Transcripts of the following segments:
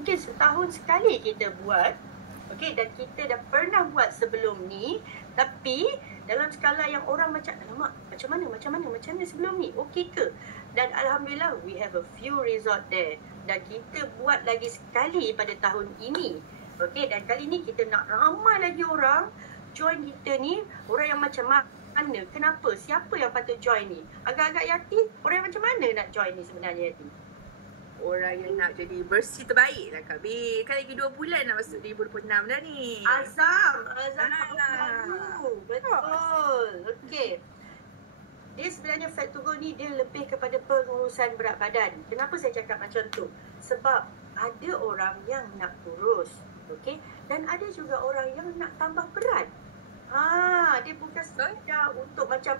mungkin setahun sekali kita buat. Okey, dan kita dah pernah buat sebelum ni, tapi dalam skala yang orang macam, alamak, macam mana sebelum ni, okey ke? Dan Alhamdulillah, we have a few result there. Dan kita buat lagi sekali pada tahun ini. Okey, dan kali ni kita nak ramai lagi orang join kita ni, orang yang macam mana, kenapa, siapa yang patut join ni? Agak-agak Yati, orang yang macam mana nak join ni sebenarnya Yati? Orang yang nak jadi bersih terbaik lah Kak Bil. Kan lagi 2 bulan nak masuk 2026 dah ni. Azam baru. Betul. Okey. Dia sebenarnya Fat to Go ni dia lebih kepada pengurusan berat badan. Kenapa saya cakap macam tu? Sebab ada orang yang nak kurus. Okey. Dan ada juga orang yang nak tambah berat. Dia bukan sekadar untuk macam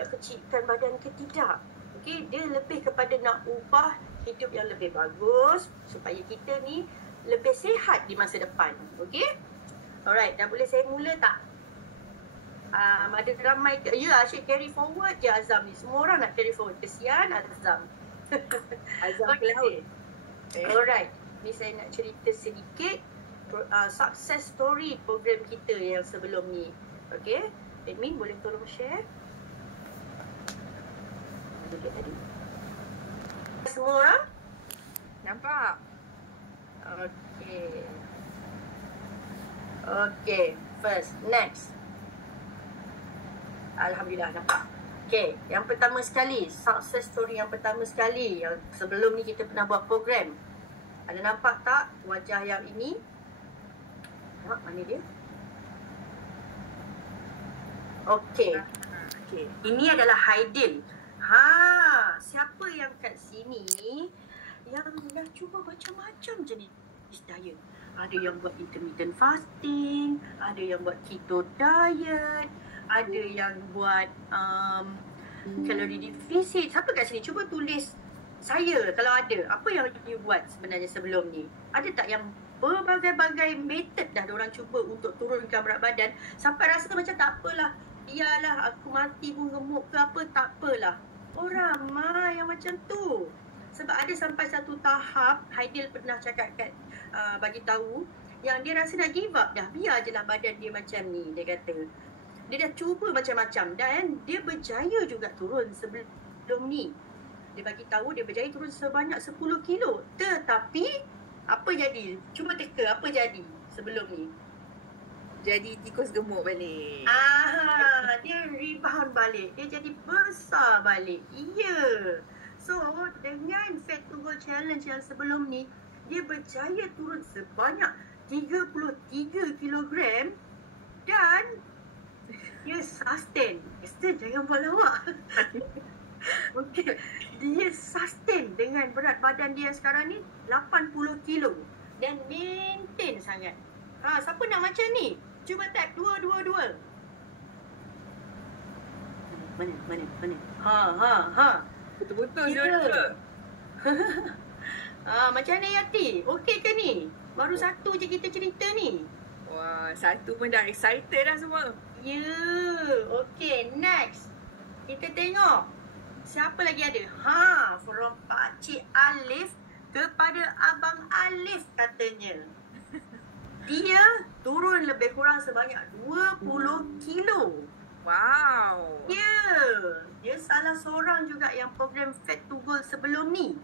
nak kecilkan badan ke tidak. Okey, dia lebih kepada nak ubah hidup yang lebih bagus supaya kita ni lebih sihat di masa depan. Okey? Alright, dah boleh saya mula tak? Ada ramai ke? Ya, asyik carry forward je Azam ni. Semua orang nak carry forward. Kesian Azam. Azam ke laut. Alright, ni saya nak cerita sedikit success story program kita yang sebelum ni. Okey? Admin boleh tolong share? Tadi. Semua orang? Nampak? Okey. Okey, first, next. Alhamdulillah nampak. Okey, yang pertama sekali, success story yang pertama sekali yang sebelum ni kita pernah buat program. Ada nampak tak wajah yang ini? Nampak mana dia? Okey. Okey, ini adalah Haidil. Siapa yang kat sini yang dah cuba macam-macam jenis diet? Ada yang buat intermittent fasting, ada yang buat keto diet, ada yang buat calorie deficit. Siapa kat sini? Cuba tulis saya kalau ada. Apa yang you buat sebenarnya sebelum ni? Ada tak yang berbagai-bagai method dah diorang cuba untuk turunkan berat badan sampai rasa macam tak apalah, biarlah aku mati pun gemuk ke apa, tak apalah. Ramai yang macam tu. Sebab ada sampai satu tahap, Haidil pernah cakap kat bagi tahu yang dia rasa nak give up dah. Biar je lah badan dia macam ni, dia kata. Dia dah cuba macam-macam dan dia berjaya juga turun sebelum ni. Dia bagi tahu dia berjaya turun sebanyak 10 kilo. Tetapi apa jadi? Cuba teka apa jadi sebelum ni. Jadi tikus gemuk balik. Dia rebound balik. Dia jadi besar balik. Ya. So, dengan Fat to Go Challenge yang sebelum ni, dia berjaya turun sebanyak 33 kilogram dan dia sustain. Esther, jangan buat lawak. Okey. Dia sustain dengan berat badan dia sekarang ni 80 kilo. Dan maintain sangat. Siapa nak macam ni? Cuba type 222. Mana? Betul-betul ya. Macam mana Yati? Okey ke ni? Baru satu je kita cerita ni. Wah, satu pun dah excited dah semua. Ya. Okey, next. Kita tengok. Siapa lagi ada? From Pakcik Alif kepada Abang Alif katanya. Dia turun lebih kurang sebanyak 20 kilo. Wow. Ya. Dia salah seorang juga yang program Fat to Go sebelum ni.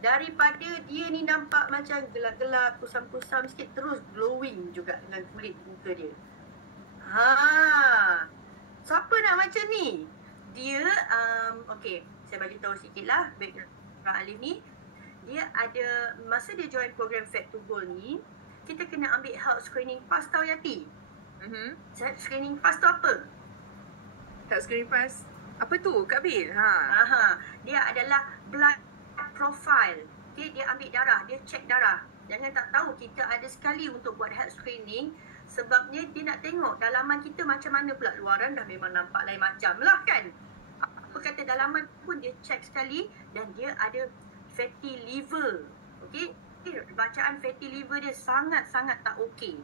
Daripada dia ni nampak macam gelap-gelap, kusam-kusam sikit, terus glowing juga dengan kulit muka dia. Siapa nak macam ni? Dia, okay, saya bagi tahu sikit lah background Alif ni. Dia ada, masa dia join program Fat to Go ni, kita kena ambil health screening pass tau Yati. Screening pass tu apa? Health screening pass? Apa tu Kak Bil? Dia adalah blood profile. Okay, dia ambil darah, dia check darah. Jangan tak tahu, kita ada sekali untuk buat health screening. Sebabnya dia nak tengok dalaman kita macam mana pula. Luaran dah memang nampak lain macam lah kan. Apa kata dalaman pun dia check sekali. Dan dia ada fatty liver. Okay, bacaan fatty liver dia sangat-sangat tak okey.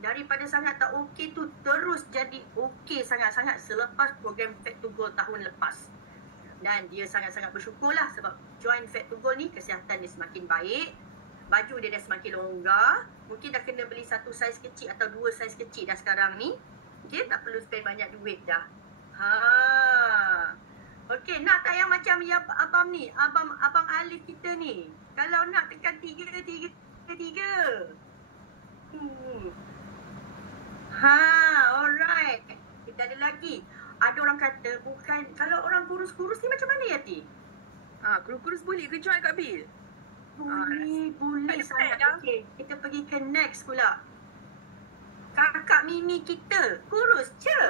Daripada sangat tak okey tu terus jadi okey sangat-sangat selepas program Fat to Go tahun lepas. Dan dia sangat-sangat bersyukurlah sebab join Fat to Go ni kesihatan dia semakin baik. baju dia dah semakin longgar. Mungkin dah kena beli satu saiz kecil atau dua saiz kecil dah sekarang ni. Okay, tak perlu spend banyak duit dah. Okay, nak tak yang macam yang abang ni, abang Alif kita ni. Kalau nak tekan 3. Alright. Kita ada lagi. Ada orang kata bukan, kalau orang kurus-kurus ni macam mana Yati? Kurus-kurus boleh ke join Kak Bil? Boleh sangat. Okay, kita pergi ke next pula. Kakak Mimi kita kurus je.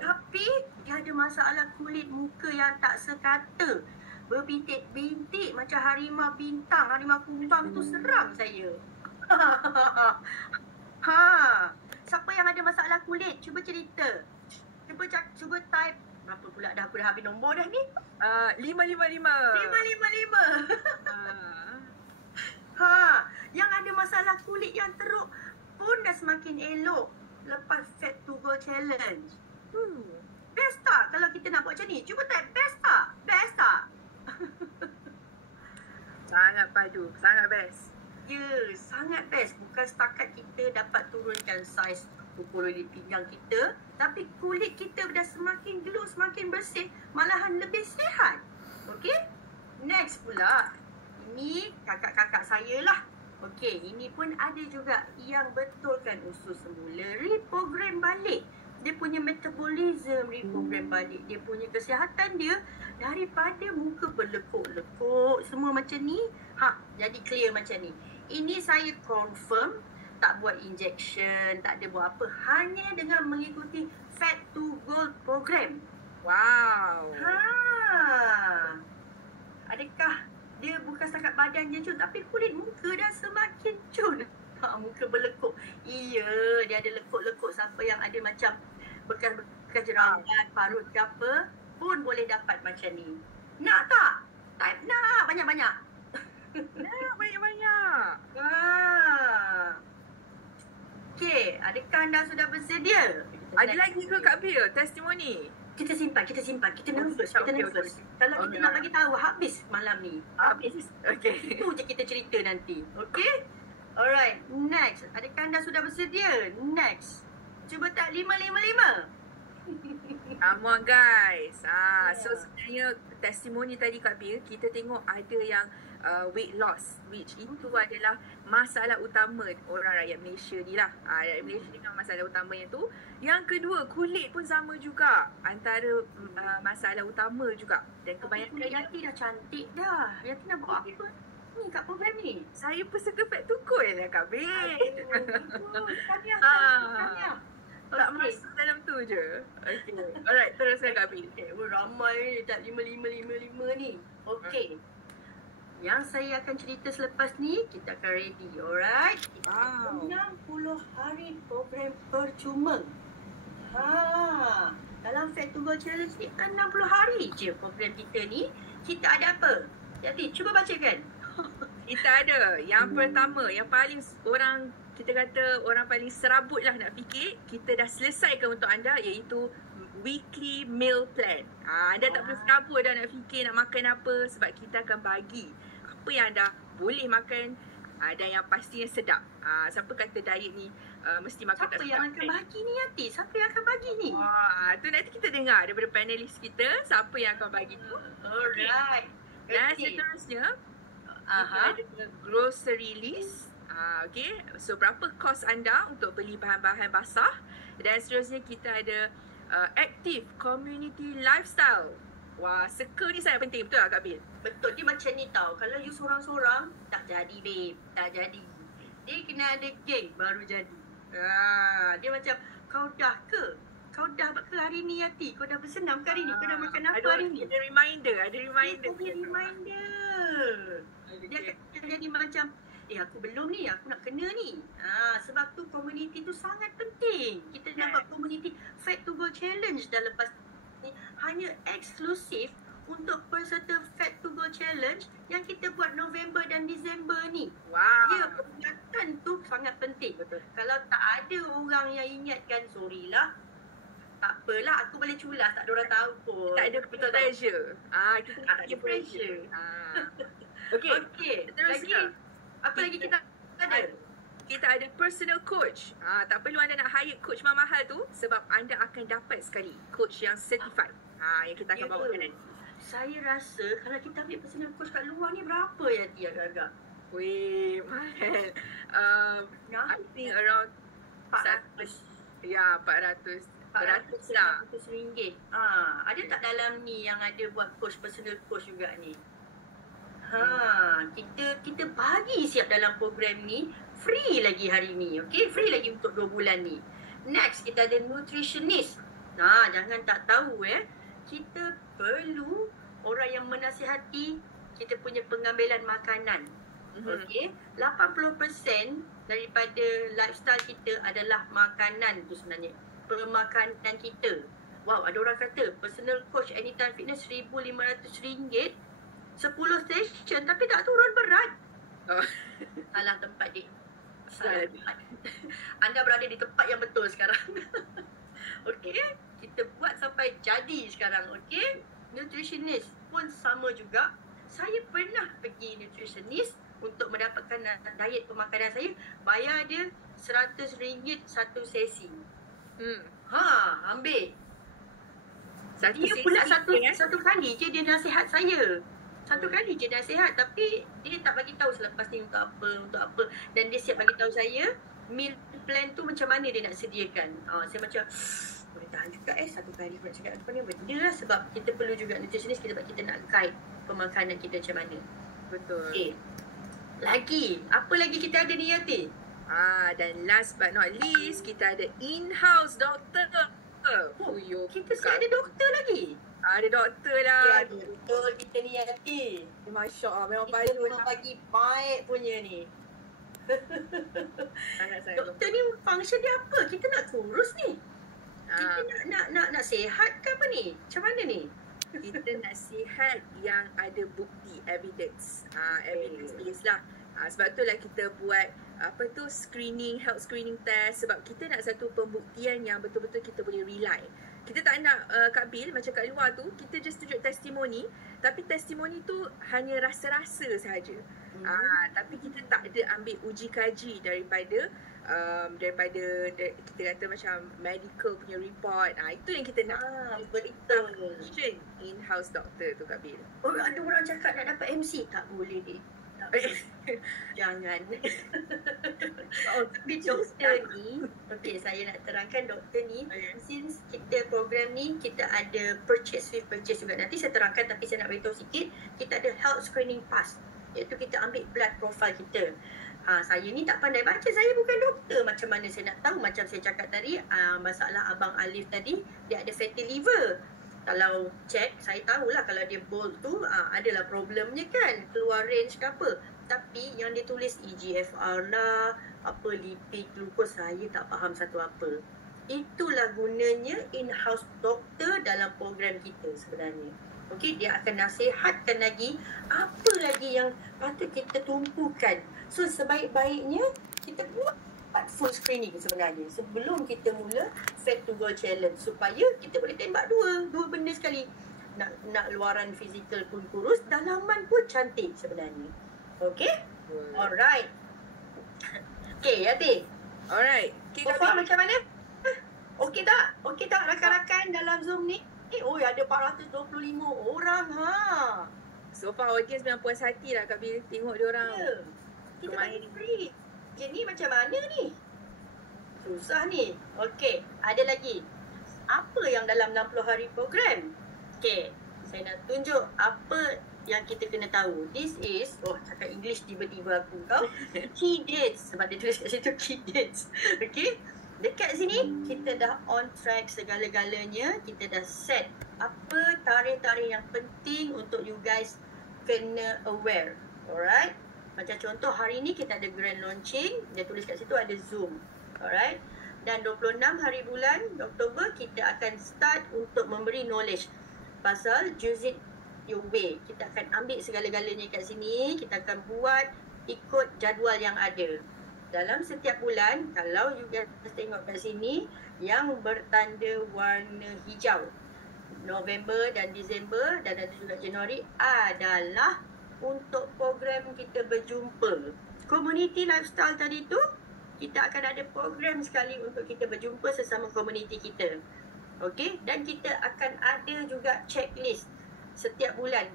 Tapi dia ada masalah kulit muka yang tak sekata. Berbintik-bintik macam harimau bintang, harimau kumbang tu seram saya. Siapa yang ada masalah kulit? Cuba cerita. Cuba type. Berapa pula dah aku dah habis nombor dah ni? 555. 555. Yang ada masalah kulit yang teruk pun dah semakin elok lepas Fat to Go Challenge. Best tak kalau kita nak buat macam ni? Cuba type best tak? Best tak? Sangat padu, sangat best. Ya, sangat best. Bukan setakat kita dapat turunkan saiz kulit pinggang kita, tapi kulit kita dah semakin glow, semakin bersih, malahan lebih sihat. Okey? Next pula, ini kakak-kakak saya lah. Okey, ini pun ada juga yang betulkan usus semula, reprogram balik. Dia punya metabolism reprogram balik. Dia punya kesihatan dia daripada muka berlekuk-lekuk semua macam ni, jadi clear macam ni. Ini saya confirm, tak buat injection, tak ada buat apa, hanya dengan mengikuti Fat to Gold program. Wow. Adakah dia bukan setakat badan je cun, tapi kulit muka dah semakin cun. Muka berlekuk. Iya, dia ada lekuk-lekuk. Siapa yang ada macam bekas jerawat, parut ke apa pun boleh dapat macam ni. Nak tak? Type nak banyak-banyak. Nak banyak-banyak. Okay, adakah anda sudah bersedia? Ada lagi ke Kak Bil testimoni? Kita simpan. Kita nervous. Kalau kita nak bagi tahu habis malam ni. Habis. Okay. Itu je kita cerita nanti. Okay? Alright, next. Adakah anda sudah bersedia? Next. Cuba tak 555. Come on guys. So sebenarnya testimoni tadi Kak Bil, kita tengok ada yang weight loss, which itu adalah masalah utama orang rakyat Malaysia ni lah. Rakyat Malaysia dengan masalah utamanya tu. Yang kedua, kulit pun sama juga, antara masalah utama juga. Dan kebanyakan Yati dah cantik dah. Yati nak buat apa ni kat program ni? Saya peserta Fat to Go lah Kak Bil. Tahniah. Tak masuk dalam tu je. Okay. Alright, teruskan Kak Bil. Okay, ramai tak 5555 ni. Okay. Yang saya akan cerita selepas ni, kita akan ready, alright? Wow. 60 hari program percuma. Dalam Fat to Go Challenge ni 60 hari je program kita ni. Kita ada apa? Yati, cuba bacakan. Kita ada yang pertama, yang paling orang, kita kata orang paling serabut lah nak fikir, kita dah selesaikan untuk anda, iaitu weekly meal plan. Anda tak perlu serabut dah nak fikir nak makan apa, sebab kita akan bagi apa yang anda boleh makan dan yang pastinya sedap. Siapa kata diet ni mesti makan Siapa tak sedap? yang akan bagi ni Yati? Siapa yang akan bagi ni? Tu nanti kita dengar daripada panelis kita siapa yang akan bagi tu. Alright. Dan seterusnya kita ada grocery list. Okay, so berapa kos anda untuk beli bahan-bahan basah. Dan seterusnya kita ada active community lifestyle. Wah, circle ni sangat penting, betul tak Kak Bil? Betul, dia macam ni tau. Kalau you seorang-seorang, tak jadi babe. Tak jadi. Dia kena ada geng baru jadi. Dia macam, kau dah ke? Kau dah ke hari ni Yati? Kau dah bersenam ke hari ni? Kau dah makan apa hari ni? Ada reminder, ada reminder. Dia reminder. Dia akan jadi macam, aku belum ni, aku nak kena ni. Sebab tu community tu sangat penting. Kita dapat community Fat to Go Challenge dah lepas ni. Hanya eksklusif untuk peserta Fat to Go Challenge yang kita buat November dan Disember ni. Wow. Ya, peringatan tu sangat penting. Betul. Kalau tak ada orang yang ingatkan, sorry lah. Tak apalah, aku boleh culas, tak ada orang tahu pun. Tak ada pressure. Kita tak ada pressure. Okay. Terusnya. Apa lagi kita ada? Kita ada personal coach. Tak perlu anda nak hire coach mahal tu sebab anda akan dapat sekali coach yang certified. Yang kita akan bawakan nanti. Saya rasa kalau kita ambil personal coach kat luar ni berapa ya Tia agak-agak? Weh, mahal. I think around 400. Ya, 400 lah. RM400. Ada tak dalam ni yang ada buat coach, personal coach juga ni? Kita bagi siap dalam program ni. Free lagi hari ni. Okay, free lagi untuk 2 bulan ni. Next, kita ada nutritionist. Jangan tak tahu kita perlu orang yang menasihati kita punya pengambilan makanan. Okay, 80% daripada lifestyle kita adalah makanan tu sebenarnya. Pemakanan kita. Wow, ada orang kata personal coach Anytime Fitness RM1,500 10 session tapi tak turun berat. Salah tempat dik. Salah tempat. Anda berada di tempat yang betul sekarang. Okey, kita buat sampai jadi sekarang. Okey, nutritionist pun sama juga. Saya pernah pergi nutritionist untuk mendapatkan diet pemakanan saya. Bayar dia RM100 satu sesi. Ambil. Dia pula satu kali je dia nasihat saya. Satu kali je nasihat tapi dia tak bagi tahu selepas ni untuk apa. Dan dia siap bagi tahu saya meal plan tu macam mana dia nak sediakan. Saya macam boleh tahan juga satu kali nak cakap apa ni benda lah sebab kita perlu juga nutritionist sebab kita nak guide pemakanan kita macam mana. Betul. Okay. Lagi, apa lagi kita ada ni Yati? Dan last but not least, kita ada in-house doktor. Kita siap ada doktor lagi? Ada doktor lah. Ya, betul kita ni Yati. Masya Allah, memang kita memang bagi baik punya ni. Doktor ni function dia apa? Kita nak kurus ni? Kita nak sihat ke apa ni? Macam mana ni? Kita nak sihat yang ada bukti, evidence. Evidence based lah. Sebab tu lah kita buat screening, health screening test. Sebab kita nak satu pembuktian yang betul-betul kita boleh rely. Kita tak nak Kak Bil macam kat luar tu, kita just tunjuk testimoni. Tapi testimoni tu hanya rasa-rasa sahaja. Tapi kita tak ada ambil uji kaji daripada kita kata macam medical punya report. Itu yang kita nak. Betul. In-house doctor tu Kak Bil. Ada orang cakap nak dapat MC. Tak boleh deh. Jangan. Tapi doktor ni, saya nak terangkan doktor ni, since kita program ni, kita ada purchase juga. Nanti saya terangkan tapi saya nak beritahu sikit, kita ada health screening pass. Iaitu kita ambil blood profile kita. Saya ni tak pandai baca, saya bukan doktor. Macam mana saya nak tahu? Macam saya cakap tadi, masalah Abang Alif tadi, dia ada fatty liver. Kalau check, saya tahulah kalau dia bold tu adalah problemnya kan, keluar range ke apa. Tapi yang dia tulis EGFR lah, apa lipid, glukos, saya tak faham satu apa. Itulah gunanya in-house doktor dalam program kita sebenarnya. Okey, dia akan nasihatkan lagi apa lagi yang patut kita tumpukan. So sebaik-baiknya kita buat full screening sebenarnya sebelum kita mula Fat to Goal Challenge supaya kita boleh tembak dua benda sekali. Nak luaran fizikal pun kurus, dalaman pun cantik sebenarnya. Okey? Alright. Okey, Yati. Alright. So far macam mana? Okey tak? Okey tak rakan-rakan dalam Zoom ni? Ada 425 orang So far audience memang puas hati lah Kak Bil tengok diorang. Ya. Kita bagi free. Ni macam mana ni? Susah ni. Okey, ada lagi. Apa yang dalam 60 hari program? Okey, saya nak tunjuk apa yang kita kena tahu. This is, cakap English tiba-tiba aku kau. Key dates. Sebab dia tulis kat situ key dates. Okey, dekat sini kita dah on track segala-galanya. Kita dah set apa tarikh-tarikh yang penting untuk you guys kena aware. Alright. Macam contoh hari ni kita ada grand launching. Dia tulis kat situ ada Zoom. Alright. Dan 26 hari bulan Oktober kita akan start untuk memberi knowledge pasal Juice It Your Way. Kita akan ambil segala-galanya kat sini. Kita akan buat ikut jadual yang ada. Dalam setiap bulan, kalau you guys tengok kat sini, yang bertanda warna hijau, November dan Disember dan ada juga Januari adalah untuk program kita berjumpa. community lifestyle tadi tu, kita akan ada program sekali untuk kita berjumpa sesama komuniti kita. Okey, dan kita akan ada juga checklist setiap bulan.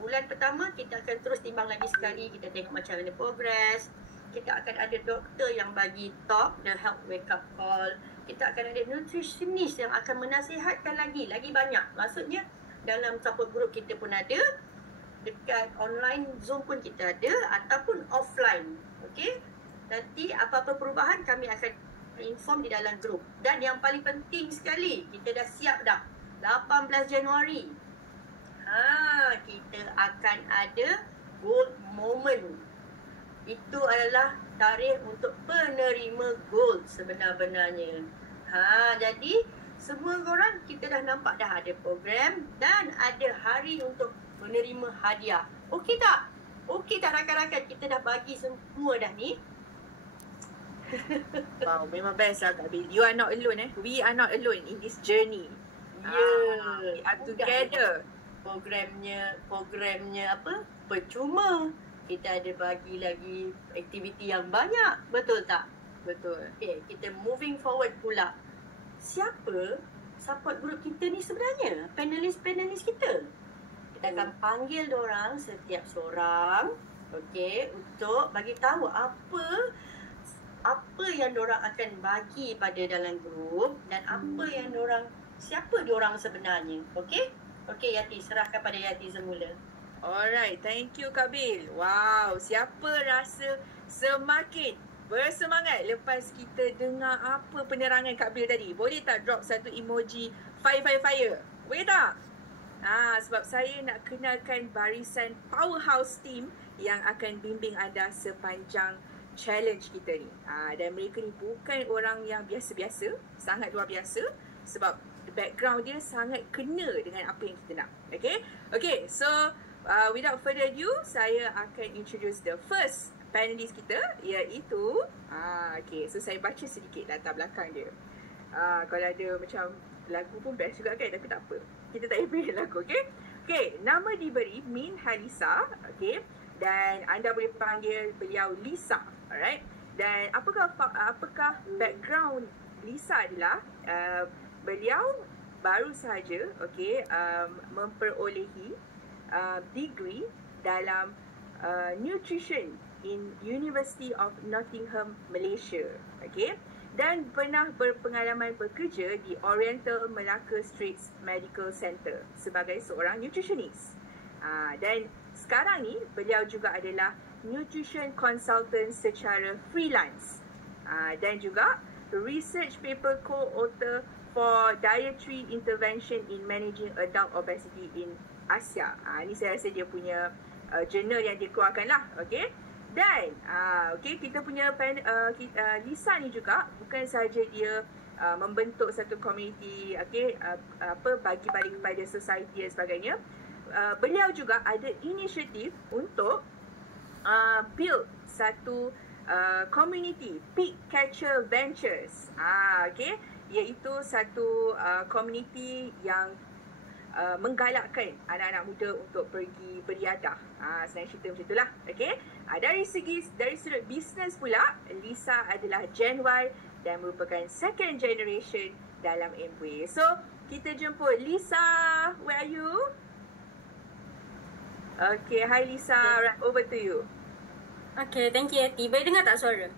Bulan pertama kita akan terus timbang lagi sekali, kita tengok macam mana progress. Kita akan ada doktor yang bagi talk, the health wake up call. Kita akan ada nutritionist yang akan menasihatkan lagi banyak. Maksudnya dalam support group kita pun ada, dekat online Zoom pun kita ada, ataupun offline. Okey, nanti apa-apa perubahan kami akan inform di dalam grup. Dan yang paling penting sekali, kita dah siap dah 18 Januari. Kita akan ada gold moment. Itu adalah tarikh untuk penerima gold sebenar-benarnya. Jadi semua korang kita dah nampak dah ada program dan ada hari untuk menerima hadiah. Okey tak? Okey tak rakan-rakan? Kita dah bagi semua dah ni. Wow, memang best lah Kak Bil. You are not alone We are not alone in this journey. We are together. Programnya apa? Percuma. Kita ada bagi lagi aktiviti yang banyak. Betul tak? Betul. Okay, kita moving forward pula. Siapa support group kita ni sebenarnya? Panelis-panelis kita. Kita akan panggil diorang setiap seorang. Okay, untuk bagi tahu apa yang diorang akan bagi pada dalam grup dan apa yang siapa diorang sebenarnya. Okay? Okay Yati, serahkan pada Yati semula. Alright, thank you Kak Bil. Wow, siapa rasa semakin bersemangat lepas kita dengar apa penerangan Kak Bil tadi? Boleh tak drop satu emoji fire? Boleh tak? Sebab saya nak kenalkan barisan powerhouse team yang akan bimbing anda sepanjang challenge kita ni. Dan mereka ni bukan orang yang biasa-biasa, sangat luar biasa sebab background dia sangat kena dengan apa yang kita nak. Okay, so without further ado, saya akan introduce the first panelist kita, iaitu okay, so saya baca sedikit latar belakang dia. Kalau ada macam lagu pun best juga kan, tapi tak apa, kita tak payah lagu. Okay, nama diberi Min Halisa. Okay, dan anda boleh panggil beliau Lisa. Alright, dan apakah background Lisa adalah beliau baru sahaja memperolehi degree dalam nutrition in University of Nottingham, Malaysia. Dan pernah berpengalaman bekerja di Oriental Malacca Straits Medical Center sebagai seorang nutritionist. Dan sekarang ni beliau juga adalah nutrition consultant secara freelance. Dan juga research paper co-author for dietary intervention in managing adult obesity in Asia. Ni saya rasa dia punya journal yang dia keluarkan lah. Dan kita punya Lisa ni juga bukan sahaja dia membentuk satu community, bagi-bagi kepada society dan sebagainya. Beliau juga ada inisiatif untuk build satu community, Pig Catcher Ventures. Iaitu satu community yang menggalakkan anak-anak muda untuk pergi beriadah. Senang cerita macam itulah. Dari sudut bisnes pula, Lisa adalah Gen Y dan merupakan second generation dalam Amway. So, kita jemput Lisa. Where are you? Okay, hi Lisa. Right, over to you. Okay, thank you Yati. Boleh dengar tak suara?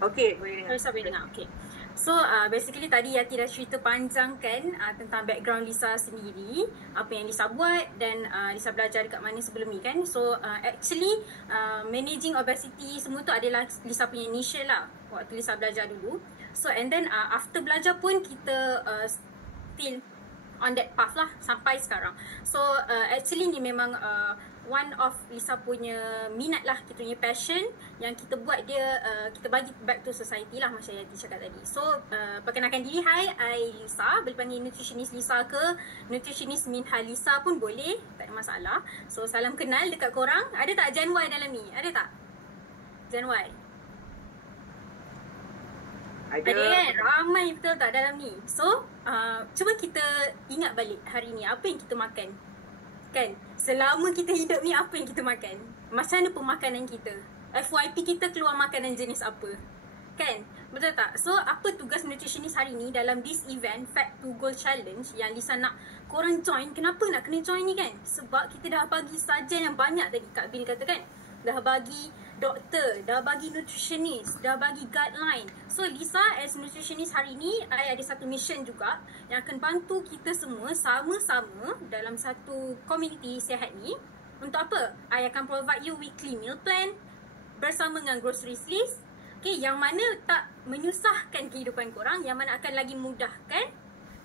Okay, boleh dengar. Boleh dengar, okay. So, basically tadi Yati dah cerita panjang kan tentang background Lisa sendiri, apa yang Lisa buat dan Lisa belajar dekat mana sebelum ni kan. So, actually managing obesity semua tu adalah Lisa punya niche lah waktu Lisa belajar dulu. So, and then after belajar pun kita still on that path lah sampai sekarang. So, actually ni memang one of Lisa punya minat lah, kita punya passion yang kita buat dia, kita bagi back to society lah macam Yati cakap tadi. So, perkenalkan diri, hi, I Lisa. Boleh panggil nutritionist Lisa ke nutritionist Min Halisa pun boleh, tak ada masalah. So, salam kenal dekat korang. Ada tak Gen Y dalam ni? Ada tak? Gen Y? Ada kan? Ramai betul tak dalam ni? So, cuba kita ingat balik hari ni, apa yang kita makan? Kan? Selama kita hidup ni, apa yang kita makan? macam mana pemakanan kita, FYP kita keluar makanan jenis apa, kan? Betul tak? So apa tugas nutritionist hari ni dalam this event Fat to Goal Challenge yang Lisa nak korang join? Kenapa nak kena join ni kan? Sebab kita dah bagi sarjan yang banyak tadi, Kak Bin kata kan. Dah bagi doktor, dah bagi nutritionist, dah bagi guideline. So Lisa as nutritionist hari ni, I ada satu mission juga yang akan bantu kita semua sama-sama dalam satu community sihat ni. Untuk apa? I akan provide you weekly meal plan bersama dengan groceries list. Okay, yang mana tak menyusahkan kehidupan korang, yang mana akan lagi mudahkan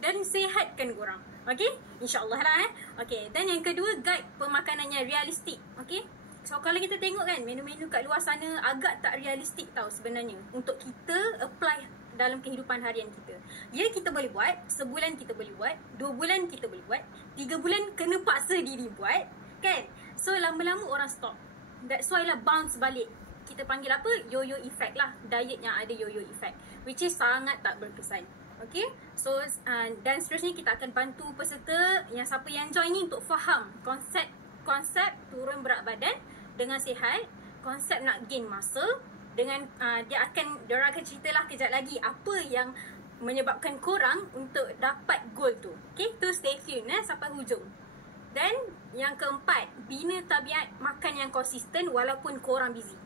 dan sihatkan korang. Okay, insyaAllah lah Okay, dan yang kedua, guide pemakanan yang realistik. Okay, so kalau kita tengok kan menu-menu kat luar sana agak tak realistik tau sebenarnya untuk kita apply dalam kehidupan harian kita. Ya, kita boleh buat, sebulan kita boleh buat, 2 bulan kita boleh buat, 3 bulan kena paksa diri buat, kan? So lama-lama orang stop. That's why lah bounce balik. Kita panggil apa? Yo-yo effect lah. Diet yang ada yo-yo effect, which is sangat tak berkesan. Okay, so dan seterusnya kita akan bantu peserta yang siapa yang join ni untuk faham konsep turun berat badan dengan sihat, konsep nak gain masa dengan diorang akan ceritalah kejap lagi apa yang menyebabkan korang untuk dapat goal tu. Okay, tu stay tune sampai hujung. Dan yang keempat, bina tabiat makan yang konsisten walaupun korang busy.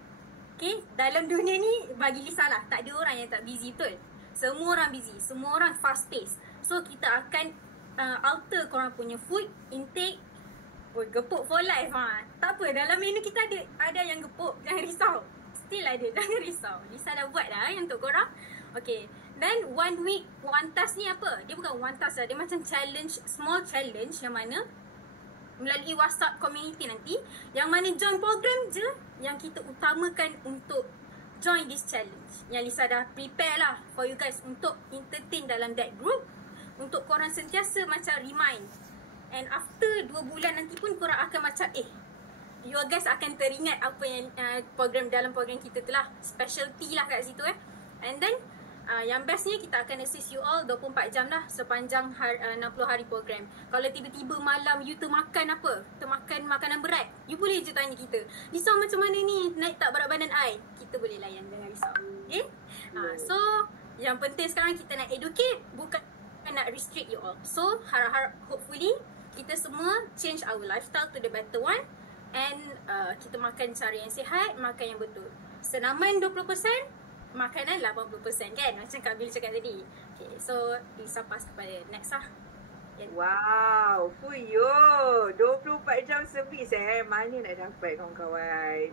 Okay, dalam dunia ni bagi Lisa lah, tak ada orang yang tak busy, betul? Semua orang busy, semua orang fast pace. So kita akan alter korang punya food intake. Gepuk for life Tak apa, dalam menu kita ada yang gepuk, jangan risau. Still ada, jangan risau. Lisa dah buat dah yang untuk korang. Okay, dan 1 week 1 task ni apa? Dia bukan 1 task lah, dia macam challenge, small challenge yang mana melalui WhatsApp community nanti, yang mana join program je yang kita utamakan untuk join this challenge. Yang Lisa dah prepare lah for you guys untuk entertain dalam that group, untuk korang sentiasa macam remind. And after 2 bulan nanti pun korang akan macam you guys akan teringat apa yang program dalam program kita tu lah. Specialty lah kat situ And then yang bestnya kita akan assist you all 24 jam lah sepanjang 60 hari program. Kalau tiba-tiba malam you termakan makanan berat, you boleh je tanya kita, Lisa macam mana ni, naik tak berat badan I? Kita boleh layan, jangan risau. Okay, so yang penting sekarang kita nak educate, bukan nak restrict you all. So harap-harap hopefully kita semua change our lifestyle to the better one. And kita makan cara yang sihat, makan yang betul. Senaman 20%, makanan 80% kan, macam Kak Bil cakap tadi. Okay, so Lisa pass kepada next lah. Wow, fuyo, 24 jam servis mana nak dapat kawan-kawan?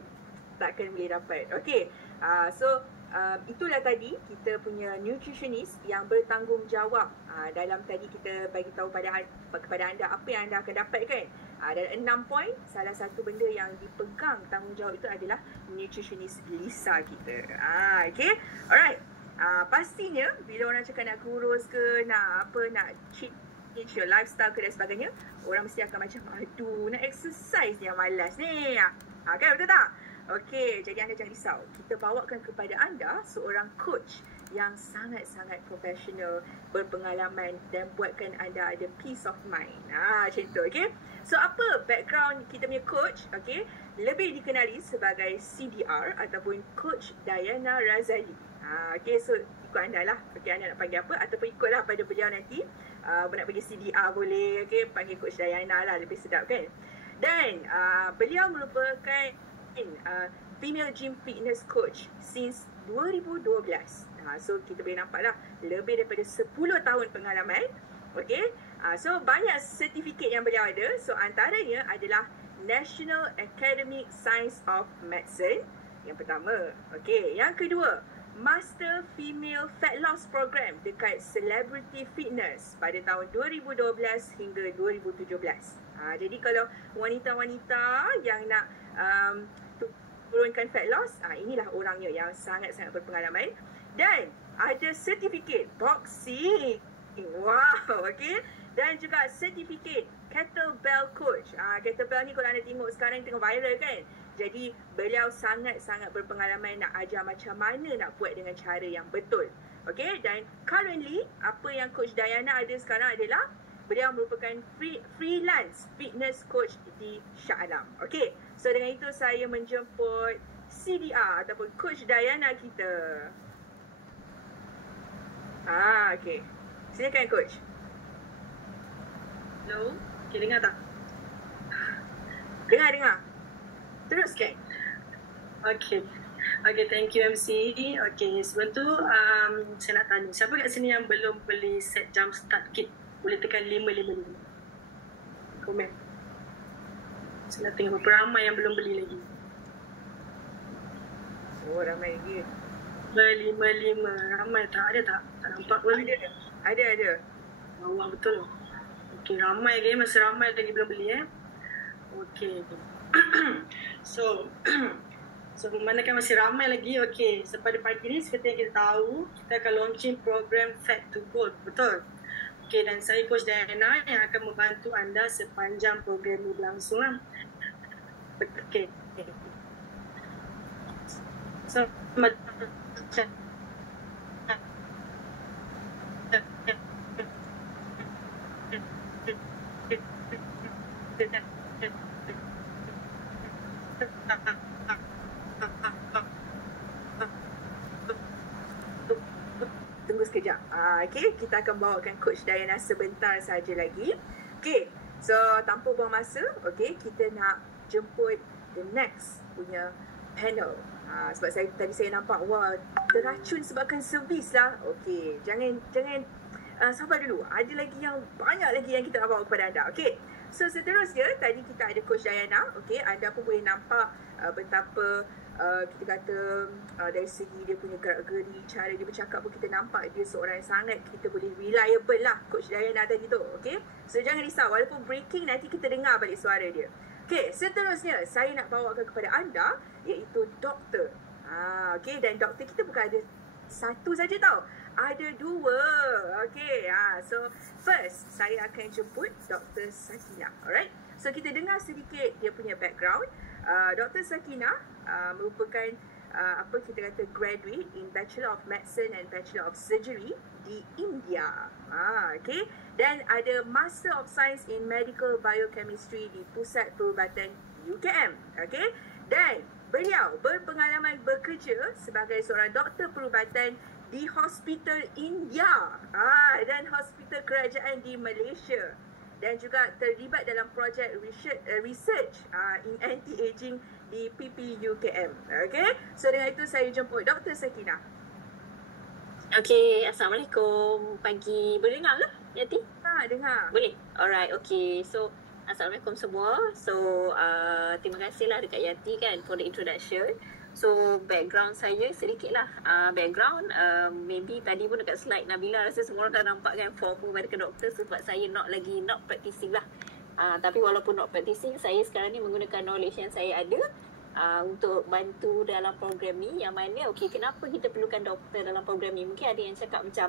Takkan boleh dapat. Okay, so itulah tadi kita punya nutritionist yang bertanggungjawab. Dalam tadi kita bagi tahu kepada anda apa yang anda akan dapatkan. Dalam 6 poin, salah satu benda yang dipegang tanggungjawab itu adalah nutritionist Lisa kita. Okay, alright. Pastinya bila orang cakap nak kurus ke, nak change your lifestyle ke dan sebagainya, orang mesti akan macam, aduh, nak exercise yang malas ni. Kan, betul tak? Okey, jadi anda jangan risau. Kita bawakan kepada anda seorang coach yang sangat-sangat profesional, berpengalaman dan buatkan anda ada peace of mind. Macam tu, okey. So, apa background kita punya coach? Okey, lebih dikenali sebagai CDR ataupun Coach Diana Razali. Okey, so ikut anda lah. Okey, anda nak panggil apa ataupun ikutlah pada beliau nanti. Nak panggil CDR boleh, okey, panggil Coach Diana lah, lebih sedap kan. Dan beliau merupakan female gym fitness coach since 2012. So kita boleh nampak lah lebih daripada 10 tahun pengalaman. Okay, so banyak sertifikat yang beliau ada. So antaranya adalah National Academic Science of Medicine, yang pertama. Okay, yang kedua, Master Female Fat Loss Program dekat Celebrity Fitness pada tahun 2012 hingga 2017. Jadi kalau wanita-wanita yang nak turunkan fat loss, inilah orangnya yang sangat-sangat berpengalaman. Dan ada sertifikat boxing. Wow, okay. Dan juga sertifikat kettlebell coach. Kettlebell ni kalau anda tengok sekarang tengah viral kan. Jadi beliau sangat-sangat berpengalaman nak ajar macam mana nak buat dengan cara yang betul. Okay, dan currently apa yang Coach Diana ada sekarang adalah beliau merupakan freelance fitness coach di Shah Alam. Okay, So dengan itu saya menjemput CDR ataupun Coach Diana kita. Okay. Silakan Coach. Hello? Okay, dengar tak? Dengar. Teruskan. Okay, thank you MC. Okay, sebelum tu saya nak tanya, siapa kat sini yang belum beli set jump start kit? Boleh tekan 555. Komen. Saya nak tengok berapa ramai yang belum beli lagi. Oh, ramai lagi. 555. Ramai tak? Ada tak? Tak nampak pun. Ada. Wah, betul. Okay, ramai lagi. Masih ramai lagi belum beli Okay. So memandangkan masih ramai lagi. Okay, so pada pagi ni seperti yang kita tahu, kita akan launching program Fat to Gold. Betul? Okay, dan saya Coach Diana yang akan membantu anda sepanjang program ini berlangsung lah. Okay. So, Tunggu sekejap. Okay, kita akan bawakan Coach Diana sebentar saja lagi. Okay, so tanpa buang masa, okay, kita nak jemput the next punya panel. Sebab tadi saya nampak, wah, teracun sebabkan servis lah. Okay, jangan sabar dulu. Ada lagi banyak lagi yang kita nak bawa kepada anda. Okay, so seterusnya tadi kita ada Coach Diana. Okay, anda pun boleh nampak betapa kita kata dari segi dia punya gerak-geri, cara dia bercakap pun kita nampak dia seorang yang sangat kita boleh reliable lah, Coach Diana tadi tu. Okay, so jangan risau, walaupun breaking nanti kita dengar balik suara dia. Okay, seterusnya saya nak bawakan kepada anda iaitu doktor. Okay, dan doktor kita bukan ada satu saja tau, ada dua. Okay, so first saya akan jemput Dr. Sakina. Alright, so kita dengar sedikit dia punya background. Dr. Sakina merupakan apa kita kata graduate in Bachelor of Medicine and Bachelor of Surgery di India. Okay, dan ada Master of Science in Medical Biochemistry di Pusat Perubatan UKM. Okay, dan beliau berpengalaman bekerja sebagai seorang doktor perubatan di Hospital India dan Hospital Kerajaan di Malaysia, dan juga terlibat dalam projek research in anti-aging di PPUKM. Okay, so dengan itu saya jemput Dr. Sakina. Okay, Assalamualaikum. Pagi. Boleh dengar ke, Yati? Dengar. Boleh? Alright, okay. So, Assalamualaikum semua. So, terima kasihlah dekat Yati kan for the introduction. So, background saya sedikit lah. Background, maybe tadi pun dekat slide Nabila rasa semua orang dah nampak kan former medical doctor, sebab saya not practicing lah. Tapi walaupun not practicing, saya sekarang ni menggunakan knowledge yang saya ada untuk bantu dalam program ni. Yang mana, okay, kenapa kita perlukan doktor dalam program ni? Mungkin ada yang cakap macam,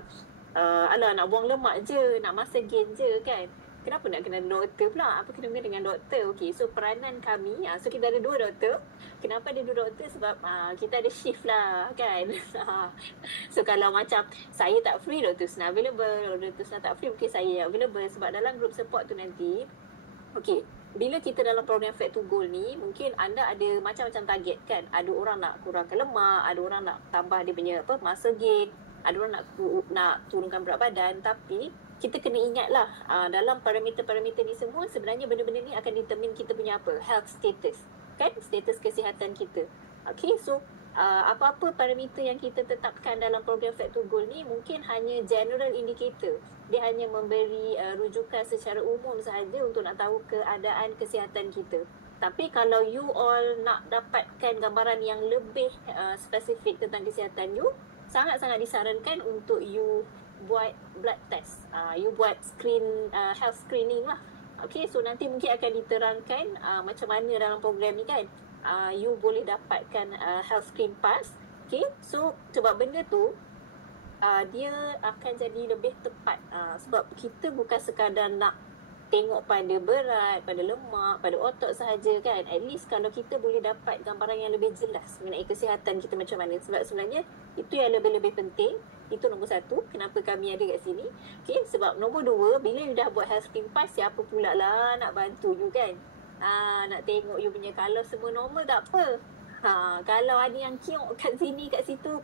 alah nak buang lemak je, nak muscle gain je kan. Kenapa nak kena doktor pula? Apa kena dengan doktor? Okay, so peranan kami, so kita ada 2 doktor. Kenapa ada 2 doktor? Sebab kita ada shift lah kan. So kalau macam saya tak free, doktor Sna available. Doktor Sna tak free, mungkin saya available. Sebab dalam group support tu nanti, okay, bila kita dalam program Fat to Gold ni, mungkin anda ada macam-macam target kan. Ada orang nak kurangkan lemak, ada orang nak tambah dia punya muscle gain, ada orang nak turunkan berat badan. Tapi kita kena ingat lah, dalam parameter-parameter ni semua, sebenarnya benda-benda ni akan determine kita punya apa? Health status. Kan? Status kesihatan kita. Okay, so apa-apa parameter yang kita tetapkan dalam program Fat to Gold ni mungkin hanya general indicator. Dia hanya memberi rujukan secara umum sahaja untuk nak tahu keadaan kesihatan kita. Tapi kalau you all nak dapatkan gambaran yang lebih spesifik tentang kesihatan you, sangat-sangat disarankan untuk you buat blood test. You buat health screening lah. Okay, so nanti mungkin akan diterangkan macam mana dalam program ni kan. You boleh dapatkan health screen pass. Okay, so sebab benda tu dia akan jadi lebih tepat. Sebab kita bukan sekadar nak tengok pada berat, pada lemak, pada otot sahaja kan. At least kalau kita boleh dapat gambaran yang lebih jelas mengenai kesihatan kita macam mana. Sebab sebenarnya itu yang lebih-lebih penting. Itu nombor 1, kenapa kami ada kat sini. Okay, sebab nombor 2, bila you dah buat health screen pass, siapa pula lah nak bantu you kan. nak tengok you punya. Kalau semua normal tak apa. Kalau ada yang kiok kat sini, kat situ,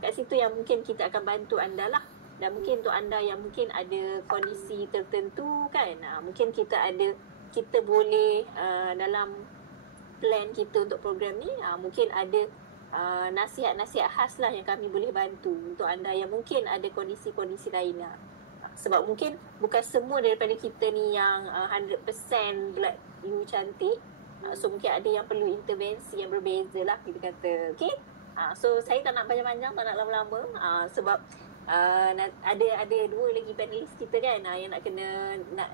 kat situ yang mungkin kita akan bantu anda lah. Dan mungkin untuk anda yang mungkin ada kondisi tertentu kan, mungkin kita boleh dalam plan kita untuk program ni, mungkin ada nasihat-nasihat khas lah yang kami boleh bantu untuk anda yang mungkin ada kondisi-kondisi lain lah. Sebab mungkin bukan semua daripada kita ni yang 100% blood you cantik. So mungkin ada yang perlu intervensi yang berbeza lah kita kata. Okay? So saya tak nak panjang-panjang, tak nak lama-lama, sebab ada dua lagi panelis kita kan yang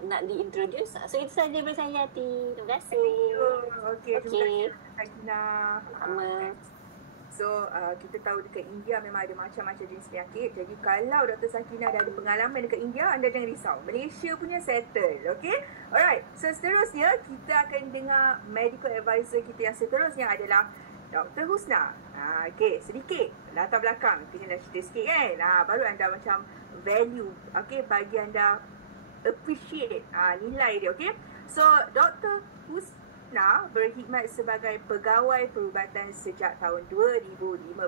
nak diintroduce. So itu saja dari saya, Yati. Terima kasih. Terima kasih Sakina. So kita tahu dekat India memang ada macam-macam jenis penyakit. Jadi kalau Dr. Sakina dah ada pengalaman dekat India, anda jangan risau. Malaysia punya settle. Okay? Alright. So seterusnya kita akan dengar medical advisor kita yang seterusnya adalah Dr. Husna. Okay, sedikit latar belakang. Kita dah cerita sikit kan. Baru anda macam value. Okay, bagi anda appreciate nilai dia. Okay. So Dr. Husna berkhidmat sebagai pegawai perubatan sejak tahun 2015.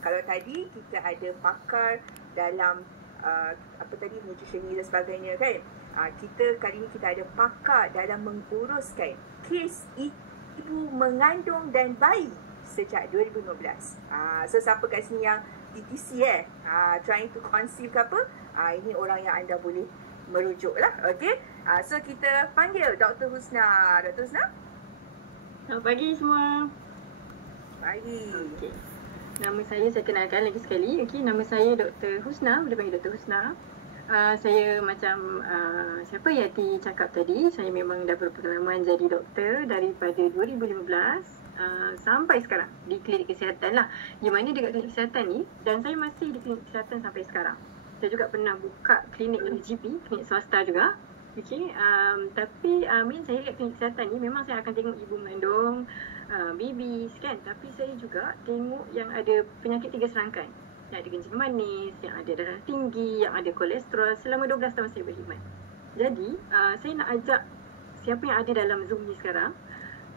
Kalau tadi kita ada pakar dalam nutritionist dan sebagainya kan. Kali ni kita ada pakar dalam menguruskan kes ibu mengandung dan bayi sejak 2015. So siapa kat sini yang TTC trying to conceive ke apa, ini orang yang anda boleh merujuk lah. Okay. So kita panggil Dr. Husna. Dr. Husna. Selamat pagi semua. Pagi. Okay. Nama saya kenalkan lagi sekali. Okay, nama saya Dr. Husna. Boleh panggil Dr. Husna. Saya macam siapa Yati cakap tadi, saya memang dah berpengalaman jadi doktor daripada 2015 sampai sekarang di klinik kesihatan lah. Di mana dekat klinik kesihatan ni, dan saya masih di klinik kesihatan sampai sekarang. Saya juga pernah buka klinik GP, klinik swasta juga. Okay, tapi main saya dekat klinik kesihatan ni memang saya akan tengok ibu mengandung, babies kan. Tapi saya juga tengok yang ada penyakit tiga serangkai. Yang ada kencing manis, yang ada darah tinggi, yang ada kolesterol. Selama 12 tahun saya berkhidmat. Jadi, saya nak ajak siapa yang ada dalam Zoom ni sekarang,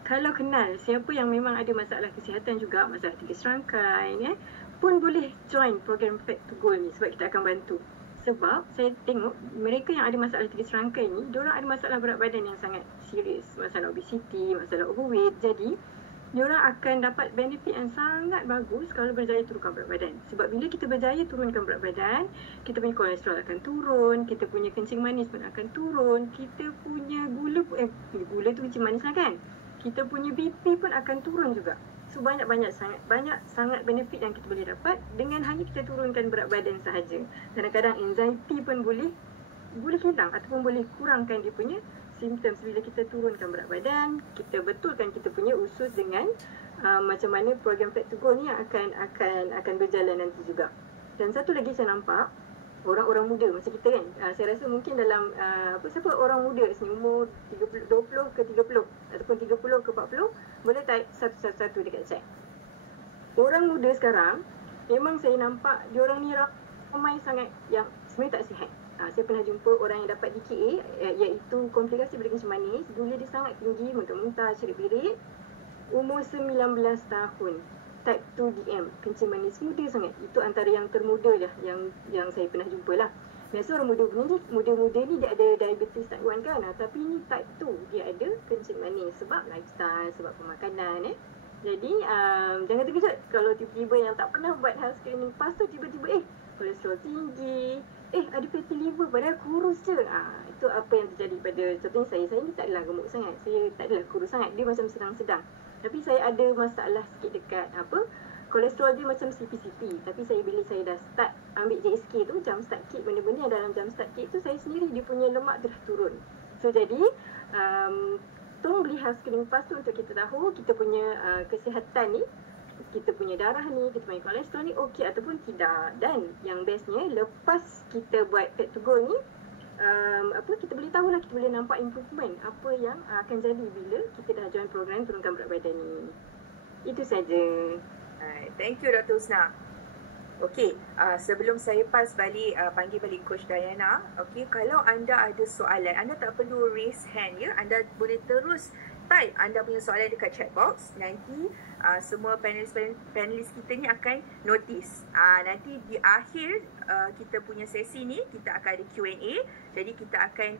kalau kenal siapa yang memang ada masalah kesihatan juga, masalah tiga serangkai, pun boleh join program Fat to Goal ni sebab kita akan bantu. Sebab saya tengok mereka yang ada masalah tiga serangkai ni, diorang ada masalah berat badan yang sangat serius. Masalah obesity, masalah overweight. Jadi, diorang akan dapat benefit yang sangat bagus kalau berjaya turunkan berat badan. Sebab bila kita berjaya turunkan berat badan, kita punya kolesterol akan turun, kita punya kencing manis pun akan turun, kita punya gula tu kencing manis lah kan. Kita punya BP pun akan turun juga. So banyak sangat benefit yang kita boleh dapat dengan hanya kita turunkan berat badan sahaja. Kadang-kadang anxiety pun boleh hilang ataupun boleh kurangkan dia punya symptoms bila kita turunkan berat badan. Kita betulkan kita punya usus dengan macam mana program Fat to Go ni akan berjalan nanti juga. Dan satu lagi saya nampak orang-orang muda macam kita kan, saya rasa mungkin dalam siapa orang muda sini umur 20 ke 30 ataupun 30 ke 40 boleh type satu dekat chat. Orang muda sekarang memang saya nampak diorang ni ramai sangat yang sebenarnya tak sihat. Saya pernah jumpa orang yang dapat DKA, iaitu komplikasi pada kencing manis, gula dia sangat tinggi, muntah-muntah, cerit-berit, umur 19 tahun. Type 2 DM, kencing manis muda sangat. Itu antara yang termuda lah yang saya pernah jumpa lah. Biasa orang muda-muda ni dia ada diabetes type 1 kan, tapi ni type 2, dia ada kencing manis sebab lifestyle, sebab pemakanan. Jadi jangan terkejut kalau tiba-tiba yang tak pernah buat health screening, lepas tu tiba-tiba kolesterol tinggi, ada fatty liver padahal kurus je. Itu apa yang terjadi pada contohnya saya ni tak adalah gemuk sangat, saya tak adalah kurus sangat, dia macam sedang-sedang. Tapi saya ada masalah sikit dekat kolesterol dia macam CP. Tapi bila saya dah start ambil JSK tu, jump start kit, benda-benda yang dalam jump start kit tu, saya sendiri dia punya lemak tu dah turun. So jadi tolong beli health screening pass tu untuk kita tahu kita punya kesihatan ni, kita punya darah ni, kita punya kolesterol ni okey ataupun tidak. Dan yang bestnya lepas kita buat Fat to Go ni, kita boleh tahulah, kita boleh nampak improvement apa yang akan jadi bila kita dah join program turunkan berat badan ni. Itu saja. Thank you Dr. Husna. Okey, sebelum saya panggil balik Coach Diana, okey, kalau anda ada soalan, anda tak perlu raise hand ya. Anda boleh terus type anda punya soalan dekat chat box. Nanti semua panelis kita ni akan notice. Nanti di akhir kita punya sesi ni kita akan ada Q&A. Jadi kita akan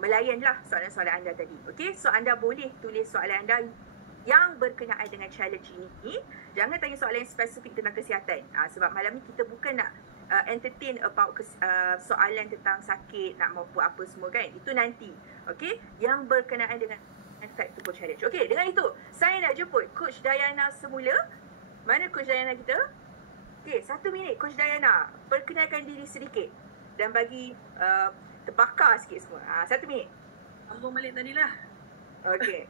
melayanlah soalan-soalan anda tadi. Okey, so anda boleh tulis soalan anda yang berkenaan dengan challenge ini. Jangan tanya soalan yang spesifik tentang kesihatan. Sebab malam ni kita bukan nak entertain about soalan tentang sakit, nak mau buat apa semua kan. Itu nanti. Okay. Yang berkenaan dengan Fight to Go Challenge. Okay. Dengan itu, saya nak jemput Coach Diana semula. Mana Coach Diana kita? Okay. 1 minit Coach Diana. Perkenalkan diri sedikit. Dan bagi terbakar sikit semua. 1 minit. Sambung balik tadi lah. Okay.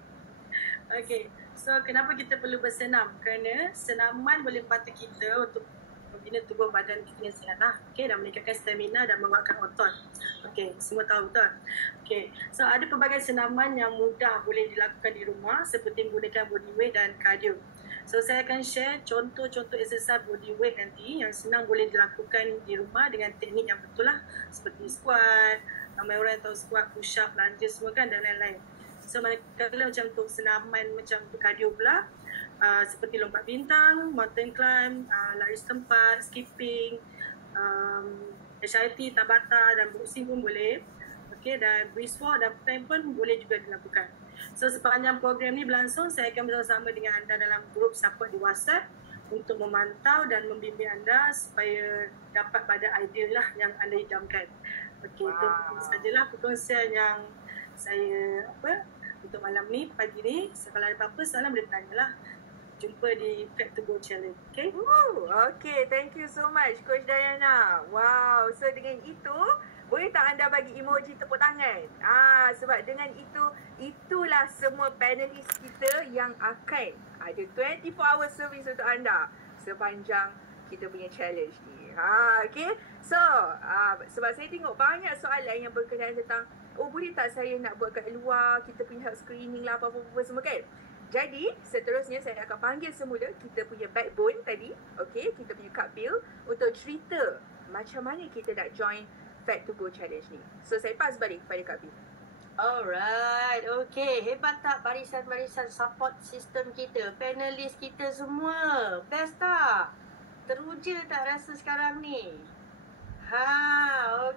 Okay, so kenapa kita perlu bersenam? Kerana senaman boleh membantu kita untuk membina tubuh badan kita yang sihat lah. Okay, dan meningkatkan stamina dan menguatkan otot. Okay, semua tahu betul? Okay, so ada pelbagai senaman yang mudah boleh dilakukan di rumah seperti menggunakan body weight dan cardio. So saya akan share contoh-contoh exercise body weight nanti yang senang boleh dilakukan di rumah dengan teknik yang betul lah. Seperti squat, ramai orang tahu squat, push up, lunges semua kan dan lain-lain. So manakala macam untuk senaman macam untuk cardio pula, seperti lompat bintang, mountain climb, lari setempat, skipping, HIIT, Tabata dan boxing pun boleh. Okay, dan brisk walk dan plank pun boleh juga dilakukan. So sepanjang program ni berlangsung, saya akan bersama-sama dengan anda dalam grup support di WhatsApp untuk memantau dan membimbing anda supaya dapat pada ideal lah yang anda idamkan. Okay, itu sajalah perkongsian yang saya untuk malam ni, pagi ni. So, kalau ada apa-apa soalan boleh tanya lah. Jumpa di Fight to Go Challenge. Okay? Okay, thank you so much Coach Diana. Wow, so dengan itu boleh tak anda bagi emoji tepuk tangan? Sebab dengan itulah semua panelis kita yang akan ada 24 hour service untuk anda sepanjang kita punya challenge ni. Okay, so sebab saya tengok banyak soalan yang berkenaan tentang boleh tak saya nak buat kat luar, kita punya health screening lah, apa-apa semua kan. Jadi, seterusnya saya akan panggil semula kita punya backbone tadi, okay, kita punya Kak Bill untuk cerita macam mana kita nak join Fight to Go Challenge ni. So, saya pass balik kepada Kak Bill. Alright, okay. Hebat tak barisan-barisan support system kita, panelis kita semua? Best tak? Teruja tak rasa sekarang ni?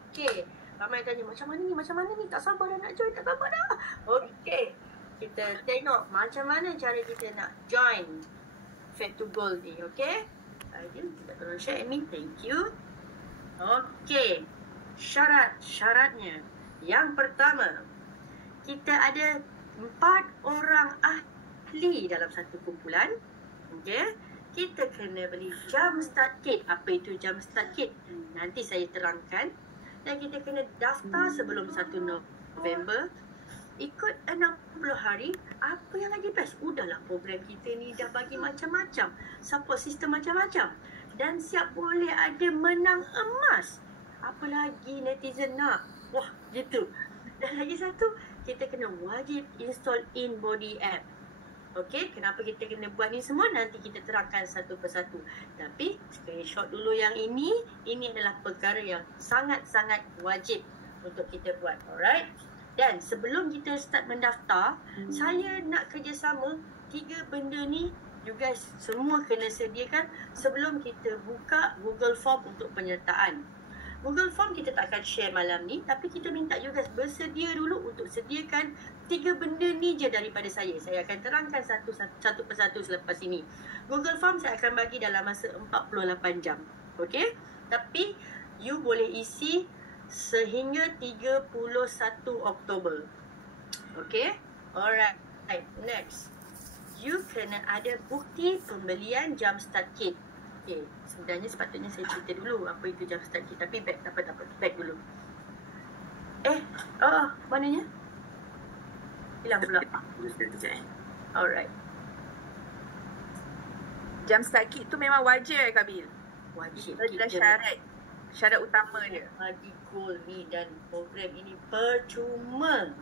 Okay. Ramai tanya, macam mana ni? Tak sabar dah nak join, tak sabar dah. Okay. Kita tengok macam mana cara kita nak join Fight to Go ni, okay? Kita tolong share admin, thank you. Okay. Syaratnya. Yang pertama, kita ada 4 orang ahli dalam satu kumpulan. Okay. Kita kena beli jam start kit. Apa itu jam start kit? Nanti saya terangkan. Dan kita kena daftar sebelum 1 November. Ikut 60 hari. Apa yang lagi best? Udahlah, program kita ni dah bagi macam-macam. Support system macam-macam. Dan siap boleh ada menang emas. Apa lagi netizen nak? Wah, gitu. Dan lagi satu, kita kena wajib install InBody app. Okey, kenapa kita kena buat ni semua? Nanti kita terangkan satu persatu. Tapi, screenshot dulu yang ini. Ini adalah perkara yang sangat-sangat wajib untuk kita buat. Alright? Dan sebelum kita start mendaftar, saya nak kerjasama 3 benda ni. You guys semua kena sediakan sebelum kita buka Google Form untuk penyertaan. Google Form kita tak akan share malam ni, tapi kita minta you guys bersedia dulu untuk sediakan 3 benda ni je daripada saya. Saya akan terangkan satu persatu selepas ini. Google Form saya akan bagi dalam masa 48 jam. Okay? Tapi you boleh isi sehingga 31 Oktober. Okay? Alright. Next. You kena ada bukti pembelian jam start kit. Okay, sebenarnya sepatutnya saya cerita dulu apa itu jam start kit. Tapi back, tak apa, back dulu. Mananya? Hilang pula. Alright. Jam start kit tu memang wajib Kak Bil? Wajib. Adalah syarat utama dia. Bagi goal ni dan program ini percuma.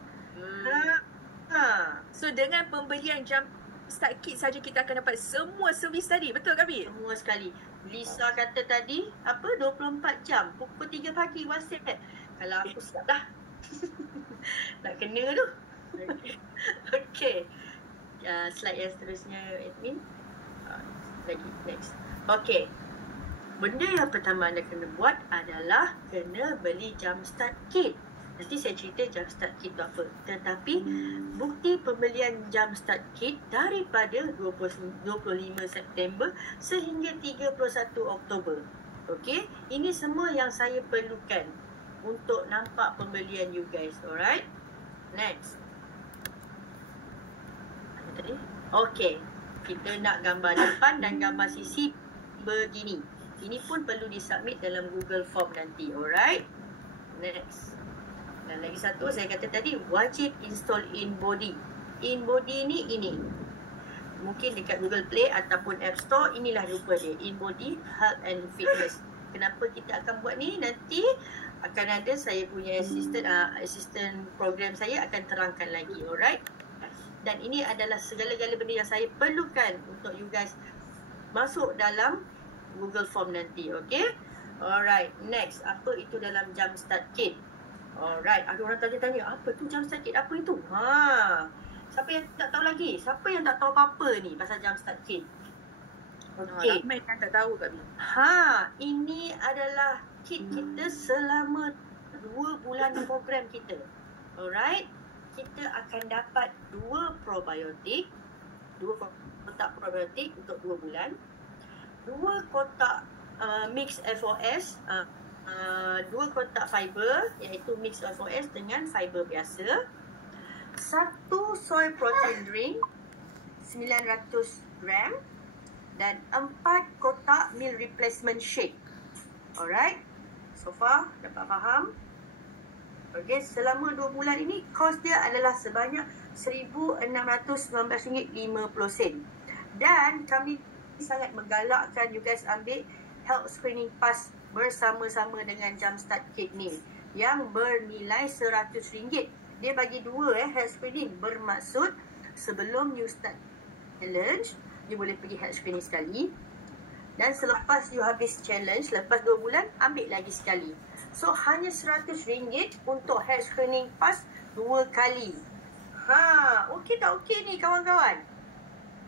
So dengan pembelian jam Jumpstart Kit saja kita akan dapat semua servis tadi. Betul ke, Bil? Semua sekali. Lisa kata tadi, 24 jam. Pukul 3 pagi WhatsApp. Kalau aku siap dah. Nak kena tu. Okay. Slide yang seterusnya, admin. Lagi, next. Okay. Benda yang pertama anda kena buat adalah kena beli Jumpstart Kit. Nanti saya cerita Jumpstart Kit tu apa. Tetapi bukti pembelian Jumpstart Kit daripada 25 September sehingga 31 Oktober. Okey, ini semua yang saya perlukan untuk nampak pembelian you guys. Alright. Next. Apa tadi? Okey. Kita nak gambar depan dan gambar sisi begini. Ini pun perlu disubmit dalam Google Form nanti. Alright. Next. Dan lagi satu, saya kata tadi, wajib install InBody. InBody ni ini. Mungkin dekat Google Play ataupun App Store, inilah rupa dia. InBody Health and Fitness. Kenapa kita akan buat ni? Nanti akan ada saya punya assistant program saya akan terangkan lagi. Alright? Dan ini adalah segala-gala benda yang saya perlukan untuk you guys masuk dalam Google Form nanti. Okay? Alright. Next. Apa itu dalam Jumpstart Kit? Alright, ada orang tanya-tanya, apa tu Jumpstart Kit? Apa itu? Siapa yang tak tahu lagi? Siapa yang tak tahu apa-apa ni pasal Jumpstart Kit? Okay. Ramai kan tak tahu, Kak Bi. Ini adalah kit kita selama 2 bulan program kita. Alright, kita akan dapat 2 probiotik, 2 kotak probiotik untuk 2 bulan, 2 kotak mix FOS, 2 kotak fiber iaitu mix FOS dengan fiber biasa, 1 soy protein drink 900 gram dan 4 kotak meal replacement shake. Alright, so far dapat faham? Okay, selama 2 bulan ini kos dia adalah sebanyak RM1,619.50. Dan kami sangat menggalakkan you guys ambil health screening pass bersama-sama dengan Jumpstart Kit ni yang bernilai RM100. Dia bagi 2 health screening, bermaksud sebelum you start challenge you boleh pergi health screening sekali, dan selepas you habis challenge lepas 2 bulan ambil lagi sekali. So hanya RM100 untuk health screening pass 2 kali. Okey tak okey ni kawan-kawan?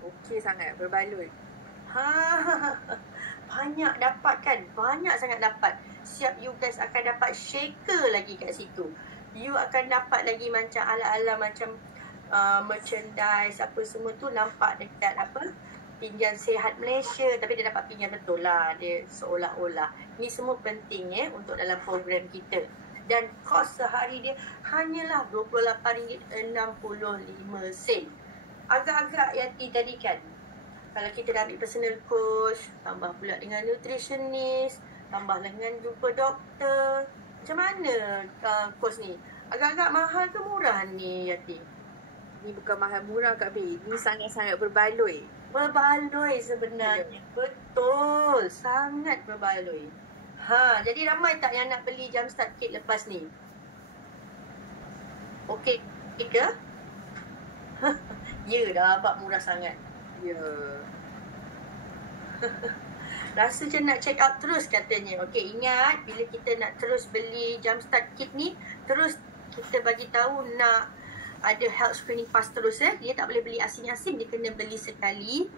Okey sangat, berbaloi. Banyak dapat kan? Banyak sangat dapat. Siap you guys akan dapat shaker lagi kat situ. You akan dapat lagi macam ala-ala macam merchandise apa semua tu nampak dekat apa? Pinggan Sihat Malaysia. Tapi dia dapat pinggan betul lah. Dia seolah-olah. Ni semua penting untuk dalam program kita. Dan kos sehari dia hanyalah RM28.65. Agak-agak Yati tadi kan? Kalau kita dah ambil personal coach, tambah pula dengan nutritionist, tambah dengan jumpa doktor. Macam mana kos ni? Agak-agak mahal ke murah ni, Yati? Ni bukan mahal murah, Kak Bi. Ni sangat-sangat berbaloi. Berbaloi sebenarnya. Betul. Sangat berbaloi. Jadi ramai tak yang nak beli Jumpstart Kit lepas ni? Okey ke? Ya, dah abang murah sangat. Ya. Rasa je nak check out terus katanya. Okey, ingat bila kita nak terus beli Jumpstart Kit ni, terus kita bagi tahu nak ada health screening pass terus Dia tak boleh beli asing-asing, dia kena beli sekali.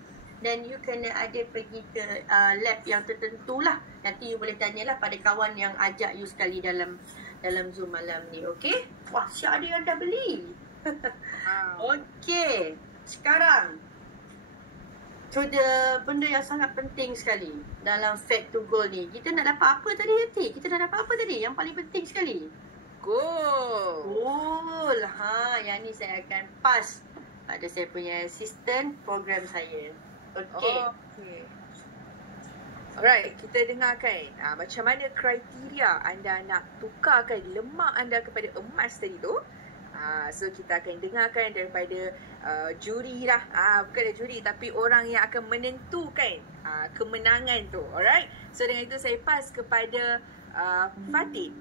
Dan you kena ada pergi ke lab yang tertentu lah. Nanti you boleh tanyalah pada kawan yang ajak you sekali dalam Zoom malam ni. Okey? Wah, Syah ada yang dah beli. Okey, sekarang to the benda yang sangat penting sekali dalam Fact to Goal ni. Kita nak dapat apa tadi, Yati? Kita nak dapat apa tadi? Yang paling penting sekali. Goal. Yang ni saya akan pass pada saya punya assistant program saya. Okey. Alright, kita dengarkan macam mana kriteria anda nak tukarkan lemak anda kepada emas tadi tu. So kita akan dengarkan daripada juri lah. Bukan dari juri tapi orang yang akan menentukan kemenangan tu. Alright. So dengan itu saya pass kepada Fatin.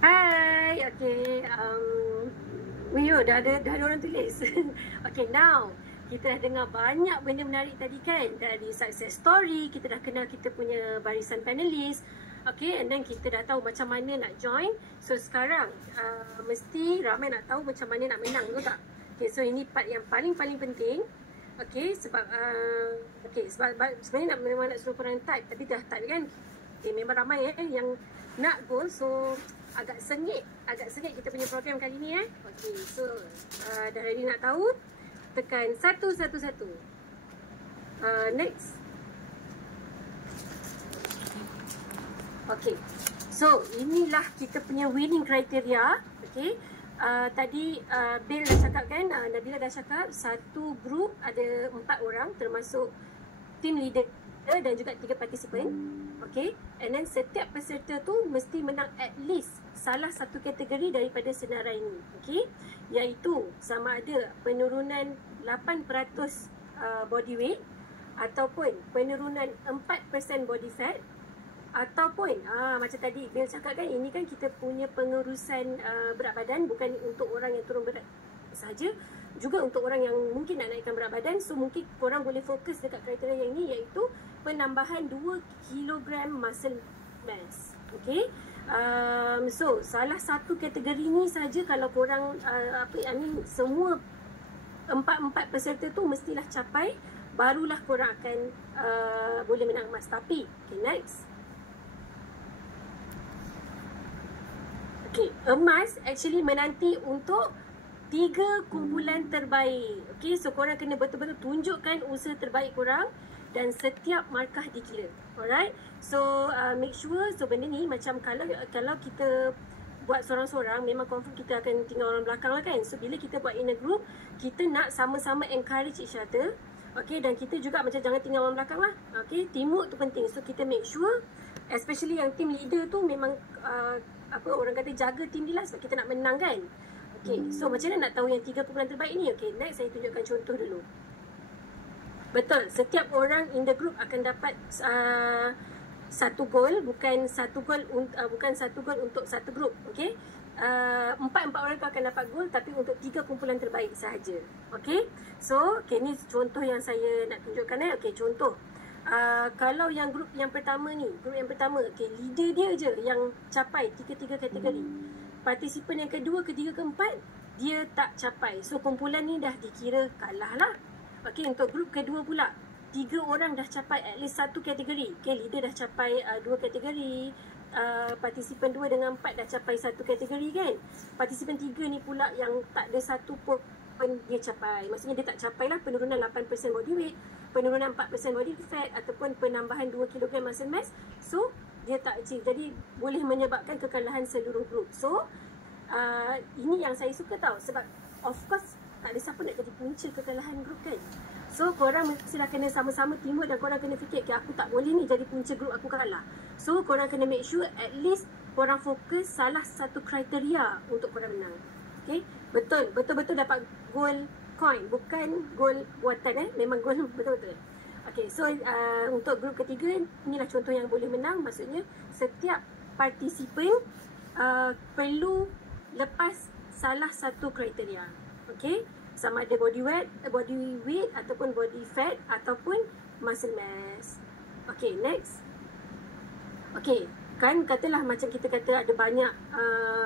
Hai, okay. dah ada orang tulis. Okay, now kita dah dengar banyak benda menarik tadi kan. Dari success story, kita dah kenal kita punya barisan panelis. Okay, and then kita dah tahu macam mana nak join. So sekarang mesti ramai nak tahu macam mana nak menang, betul tak? Okay, so ini part yang paling penting. Okay, sebab sebenarnya memang nak suruh korang type, tapi dah type kan. Okay, memang ramai yang nak goal, so agak sengit kita punya program kali ni Okay, so dah ready nak tahu? Tekan 111. Next. Okay, so inilah kita punya winning criteria. Okay, tadi Bill dah cakap kan, Nabila dah cakap satu group ada 4 orang termasuk team leader dan juga 3 partisipan. Okay, and then setiap peserta tu mesti menang at least salah satu kategori daripada senarai ini. Okay, iaitu sama ada penurunan 8% body weight ataupun penurunan 4% body fat, ataupun macam tadi Bill cakap kan, ini kan kita punya pengurusan berat badan, bukan untuk orang yang turun berat sahaja, juga untuk orang yang mungkin nak naikkan berat badan. So mungkin korang boleh fokus dekat kriteria yang ni, iaitu penambahan 2 kg muscle mass. Okay, so salah satu kategori ni saja kalau korang semua 4 peserta tu mestilah capai, barulah korang akan boleh menang emas. Tapi okay, next. Okay, emas actually menanti untuk 3 kumpulan terbaik. Okay, so korang kena betul-betul tunjukkan usaha terbaik korang dan setiap markah dikira. Alright, so make sure, so benda ni macam kalau kita buat sorang-sorang, memang confirm kita akan tinggal orang belakang lah kan. So bila kita buat in a group, kita nak sama-sama encourage each other. Okay, dan kita juga macam jangan tinggal orang belakang lah. Okay, teamwork tu penting. So kita make sure, especially yang team leader tu memang orang kata jaga team dia lah, sebab kita nak menang kan. Okay, so macam mana nak tahu yang 3 kumpulan terbaik ni? Okay, next saya tunjukkan contoh dulu. Betul, setiap orang in the group akan dapat satu gol, bukan satu gol untuk satu group. Okay, 4 orang tu akan dapat gol, tapi untuk 3 kumpulan terbaik sahaja. Okay, so okay, ni contoh yang saya nak tunjukkan. Okay, contoh kalau yang grup yang pertama ni, okay, leader dia je yang capai 3 kategori. Partisipan yang kedua, ketiga, keempat dia tak capai, so kumpulan ni dah dikira kalah lah. Okay, untuk grup kedua pula 3 orang dah capai at least 1 kategori. Okay, leader dah capai 2 kategori, partisipan 2 dengan 4 dah capai 1 kategori kan. Partisipan 3 ni pula yang tak ada satu pun dia capai, maksudnya dia tak capai lah penurunan 8% body weight, penurunan 4% body fat ataupun penambahan 2 kg muscle mass. So dia tak achieve, jadi boleh menyebabkan kekalahan seluruh grup. So ini yang saya suka tau, sebab of course tak ada siapa nak jadi punca kekalahan grup kan. So korang mestilah kena sama-sama teamwork dan korang kena fikir, okay, aku tak boleh ni jadi punca grup aku kalah. So korang kena make sure at least korang fokus salah satu kriteria untuk korang menang. Okay, betul-betul dapat gol coin, bukan gol buatan memang gol betul-betul. Okay, so untuk grup ketiga, inilah contoh yang boleh menang. Maksudnya setiap partisipan perlu lepas salah satu kriteria. Okay, sama ada body weight ataupun body fat ataupun muscle mass. Okay, next. Okay, kan katalah macam kita kata ada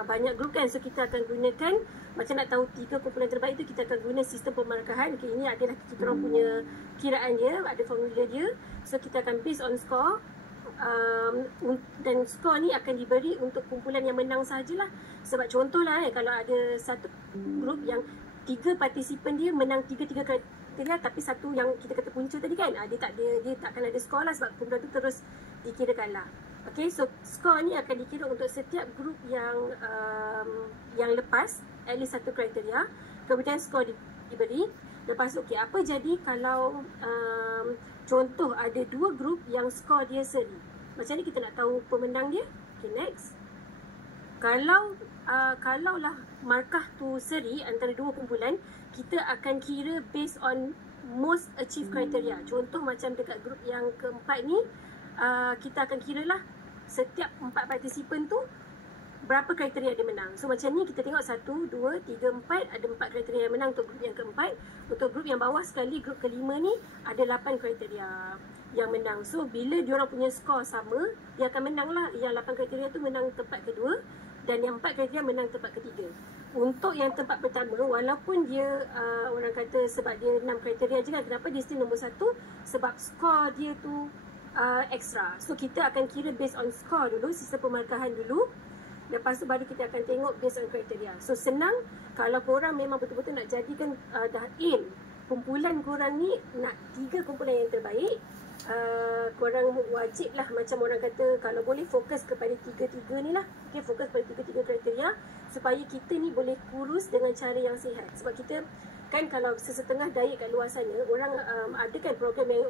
banyak grup kan, so kita akan gunakan, macam nak tahu 3 kumpulan terbaik tu, kita akan guna sistem pemarkahan. Okay, ini adalah kita orang punya kiraan dia, ada formula dia. So kita akan based on score, dan skor ni akan diberi untuk kumpulan yang menang sahajalah. Sebab contohlah kalau ada satu grup yang 3 partisipan dia menang 3 kriteria, tapi satu yang kita kata punca tadi kan, dia tak akan ada skor lah, sebab kumpulan tu terus dikira kalah. Okay, so skor ni akan dikira untuk setiap grup yang lepas at least satu kriteria, kemudian skor diberi. Lepas tu, okay, apa jadi kalau contoh ada 2 grup yang skor dia seri, macam ni kita nak tahu pemenang dia? Okay, next. Kalaulah markah tu seri antara 2 kumpulan, kita akan kira based on most achieved criteria. Contoh macam dekat grup yang keempat ni, kita akan kira lah setiap 4 partisipan tu berapa kriteria dia menang. So macam ni kita tengok 1, 2, 3, 4, ada 4 kriteria yang menang untuk grup yang keempat. Untuk grup yang bawah sekali, grup kelima ni ada 8 kriteria yang menang. So bila diorang punya skor sama, dia akan menang lah. Yang 8 kriteria tu menang tempat kedua dan yang 4 kriteria menang tempat ketiga. Untuk yang tempat pertama, walaupun dia orang kata sebab dia 6 kriteria je kan, kenapa dia still nombor 1? Sebab skor dia tu extra. So kita akan kira based on skor dulu, sistem pemarkahan dulu. Lepas tu baru kita akan tengok based on kriteria. So senang kalau korang memang betul-betul nak jadikan dah aim kumpulan korang ni nak 3 kumpulan yang terbaik, korang wajib lah macam orang kata kalau boleh fokus kepada 3-3 ni lah. Okay, fokus pada 3-3 kriteria supaya kita ni boleh kurus dengan cara yang sihat. Sebab kita kan kalau sesetengah diet kat luar sana, orang ada kan program yang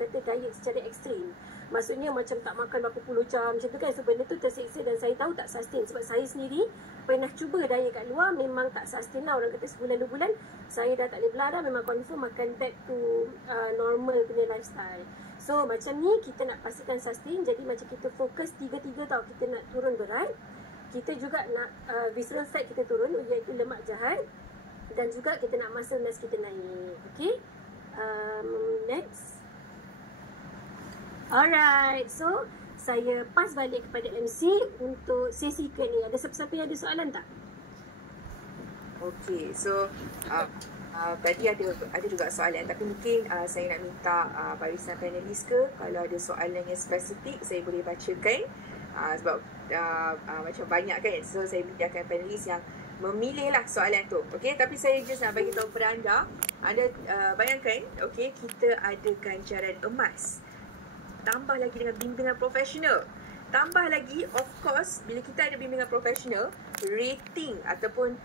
kata diet secara ekstrim. Maksudnya macam tak makan berapa puluh jam macam tu kan. So benda tu terseksa dan saya tahu tak sustain. Sebab saya sendiri pernah cuba diet kat luar, memang tak sustain lah. Orang kata sebulan 2 bulan saya dah tak boleh belah dah. Memang confirm makan back to normal punya lifestyle. So macam ni kita nak pastikan sustain. Jadi macam kita fokus 3-3 tau. Kita nak turun berat, kita juga nak visceral fat kita turun, iaitu lemak jahat, dan juga kita nak muscle mass kita naik. Okay, next. Alright, so saya pass balik kepada MC untuk sesi Q&A. Ada siapa-siapa yang ada soalan tak? Okay, so tadi ada juga soalan, tapi mungkin saya nak minta barisan panelis ke, kalau ada soalan yang spesifik saya boleh bacakan, sebab macam banyak kan, so saya biarkan panelis yang memilih lah soalan tu. Okay, tapi saya just nak bagi tahu kepada anda bayangkan, okay, kita ada ganjaran emas, tambah lagi dengan bimbingan profesional. Tambah lagi, of course, bila kita ada bimbingan profesional, rating ataupun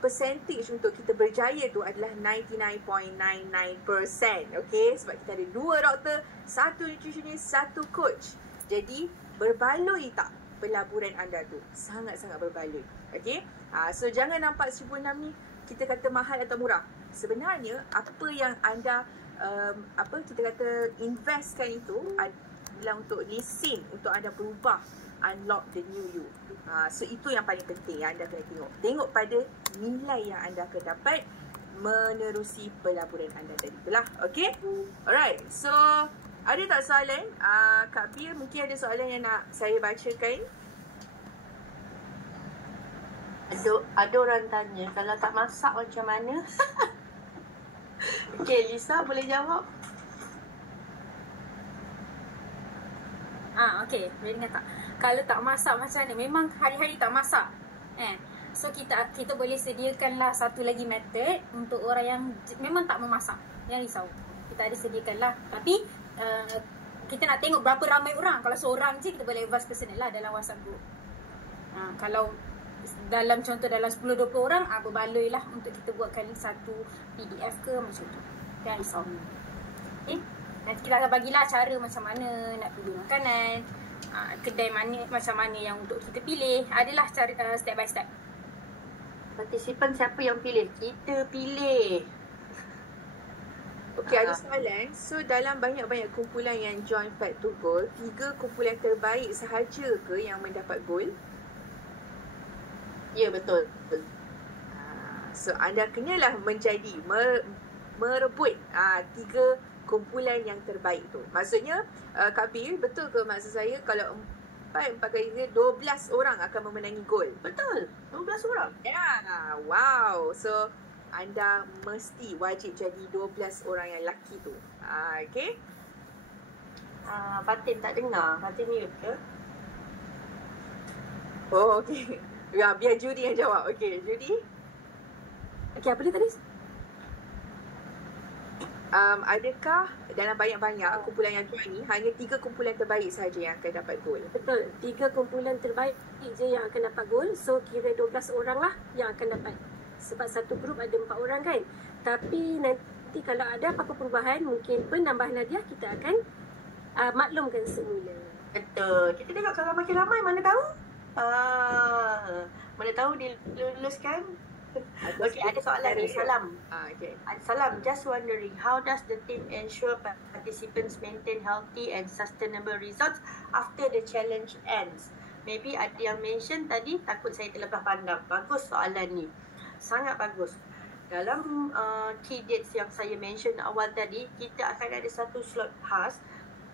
percentage untuk kita berjaya tu adalah 99.99%. Okay, sebab kita ada 2 doktor, 1 nutritionist, 1 coach. Jadi, berbaloi tak pelaburan anda tu? Sangat-sangat berbaloi. Okay, so jangan nampak 1,600 ni kita kata mahal atau murah. Sebenarnya, apa yang anda kita kata investkan itu adalah untuk lesen, untuk anda berubah, unlock the new you. So itu yang paling penting yang anda kena tengok. Tengok pada nilai yang anda akan dapat menerusi pelaburan anda tadi itulah. Okay, alright, so ada tak soalan? Kak Pia mungkin ada soalan yang nak saya bacakan. Ada orang tanya kalau tak masak macam mana? Okay, Lisa boleh jawab? Okay, boleh dengar tak? Kalau tak masak macam mana? Memang hari-hari tak masak. So kita boleh sediakanlah satu lagi method untuk orang yang memang tak memasak. Jangan risau. Kita ada sediakanlah. Tapi kita nak tengok berapa ramai orang. Kalau seorang je kita boleh advance personal lah dalam WhatsApp group. Kalau dalam 10-20 orang, berbaloi lah untuk kita buatkan satu PDF ke macam tu. Jangan risau. Okay, nanti kita akan bagilah cara macam mana nak pilih makanan, kedai mana, macam mana yang untuk kita pilih. Adalah cara step by step. Partisipan siapa yang pilih? Kita pilih. Okay, ada soalan. So dalam banyak-banyak kumpulan yang join Fight to Gold, 3 kumpulan terbaik sahaja ke yang mendapat gold? Ya, betul. So anda kenalah menjadi merebut 3 kumpulan yang terbaik tu. Maksudnya Kak Pil, betul ke maksud saya kalau 4 kali 12 orang akan memenangi gol? Betul, 12 orang. Ya, wow. So anda mesti wajib jadi 12 orang yang laki tu. Okay. Fatin tak dengar. Fatin mute ke? Oh, okay. Ya, biar Judy yang jawab. Okay, Judy. Okay, apa dia tadi? Adakah dalam banyak-banyak kumpulan yang join ni hanya 3 kumpulan terbaik sahaja yang akan dapat gol? Betul, 3 kumpulan terbaik je yang akan dapat gol. So kira 12 orang lah yang akan dapat. Sebab satu grup ada 4 orang kan. Tapi nanti kalau ada apa-apa perubahan, mungkin penambahan hadiah, kita akan maklumkan semula. Betul. Kita tengok kalau makin ramai, mana tahu mana tahu diluluskan. Okay, ada soalan ni. Salam. Okay. Salam, just wondering, how does the team ensure participants maintain healthy and sustainable results after the challenge ends? maybe ada yang mention tadi takut saya terlepas pandang. Bagus soalan ni. Sangat bagus. Dalam key dates yang saya mention awal tadi, kita akan ada satu slot khas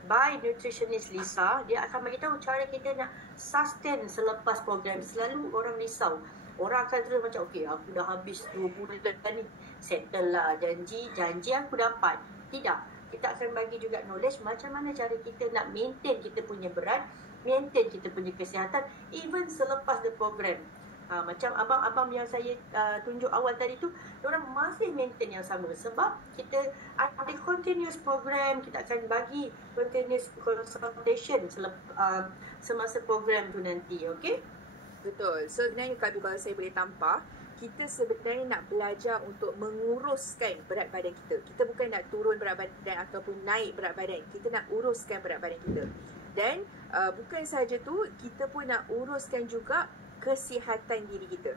by nutritionist Lisa. Dia akan beritahu cara kita nak sustain selepas program. Selalu orang risau. Orang akan terus macam, okay, aku dah habis 2 bulan ni, settle lah, janji aku dapat. Tidak. Kita akan bagi juga knowledge macam mana cara kita nak maintain kita punya berat, maintain kita punya kesihatan, even selepas the program. Macam abang-abang yang saya tunjuk awal tadi tu, diorang masih maintain yang sama sebab kita ada continuous program. Kita akan bagi continuous consultation semasa program tu nanti, okay? Betul. So sebenarnya kalau saya boleh tambah, kita sebenarnya nak belajar untuk menguruskan berat badan kita. Kita bukan nak turun berat badan ataupun naik berat badan. Kita nak uruskan berat badan kita. Dan bukan sahaja tu, kita pun nak uruskan juga kesihatan diri kita.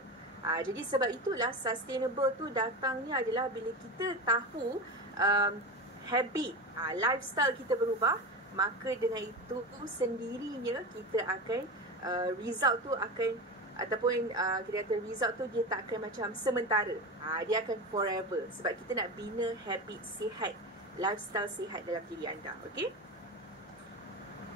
Jadi sebab itulah sustainable tu datangnya adalah bila kita tahu habit, lifestyle kita berubah, maka dengan itu sendirinya kita akan result tu akan ataupun kita kata result tu dia tak akan macam sementara. Dia akan forever sebab kita nak bina habit sihat, lifestyle sihat dalam diri anda. Okey?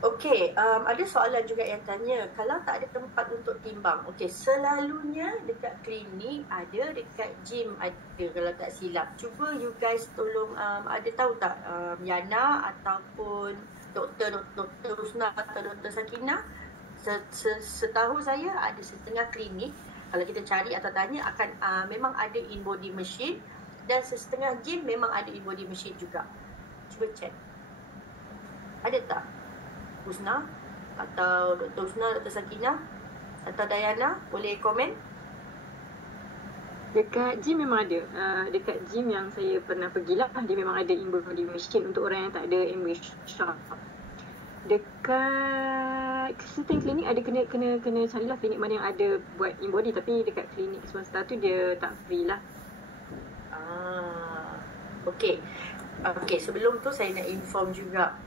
Okey, ada soalan juga yang tanya, kalau tak ada tempat untuk timbang. Okey, selalunya dekat klinik ada, dekat gym ada kalau tak silap. Cuba you guys tolong ada tahu tak Yana ataupun Dr. Husna atau Dr. Sakinah, setahu saya ada setengah klinik, kalau kita cari atau tanya akan memang ada in body machine, dan setengah gym memang ada in body machine juga. Cuba check. Ada tak? Husna atau Dr. Husna, Dr. Sakinah atau Dayana boleh komen? Dekat gym memang ada. Dekat gym yang saya pernah pergilah, dia memang ada in body machine untuk orang yang tak ada MH shop. Dekat certain klinik ada kena carilah klinik mana yang ada buat in body, tapi dekat klinik swasta tu dia tak free lah. Okey. Okey, sebelum tu saya nak inform juga.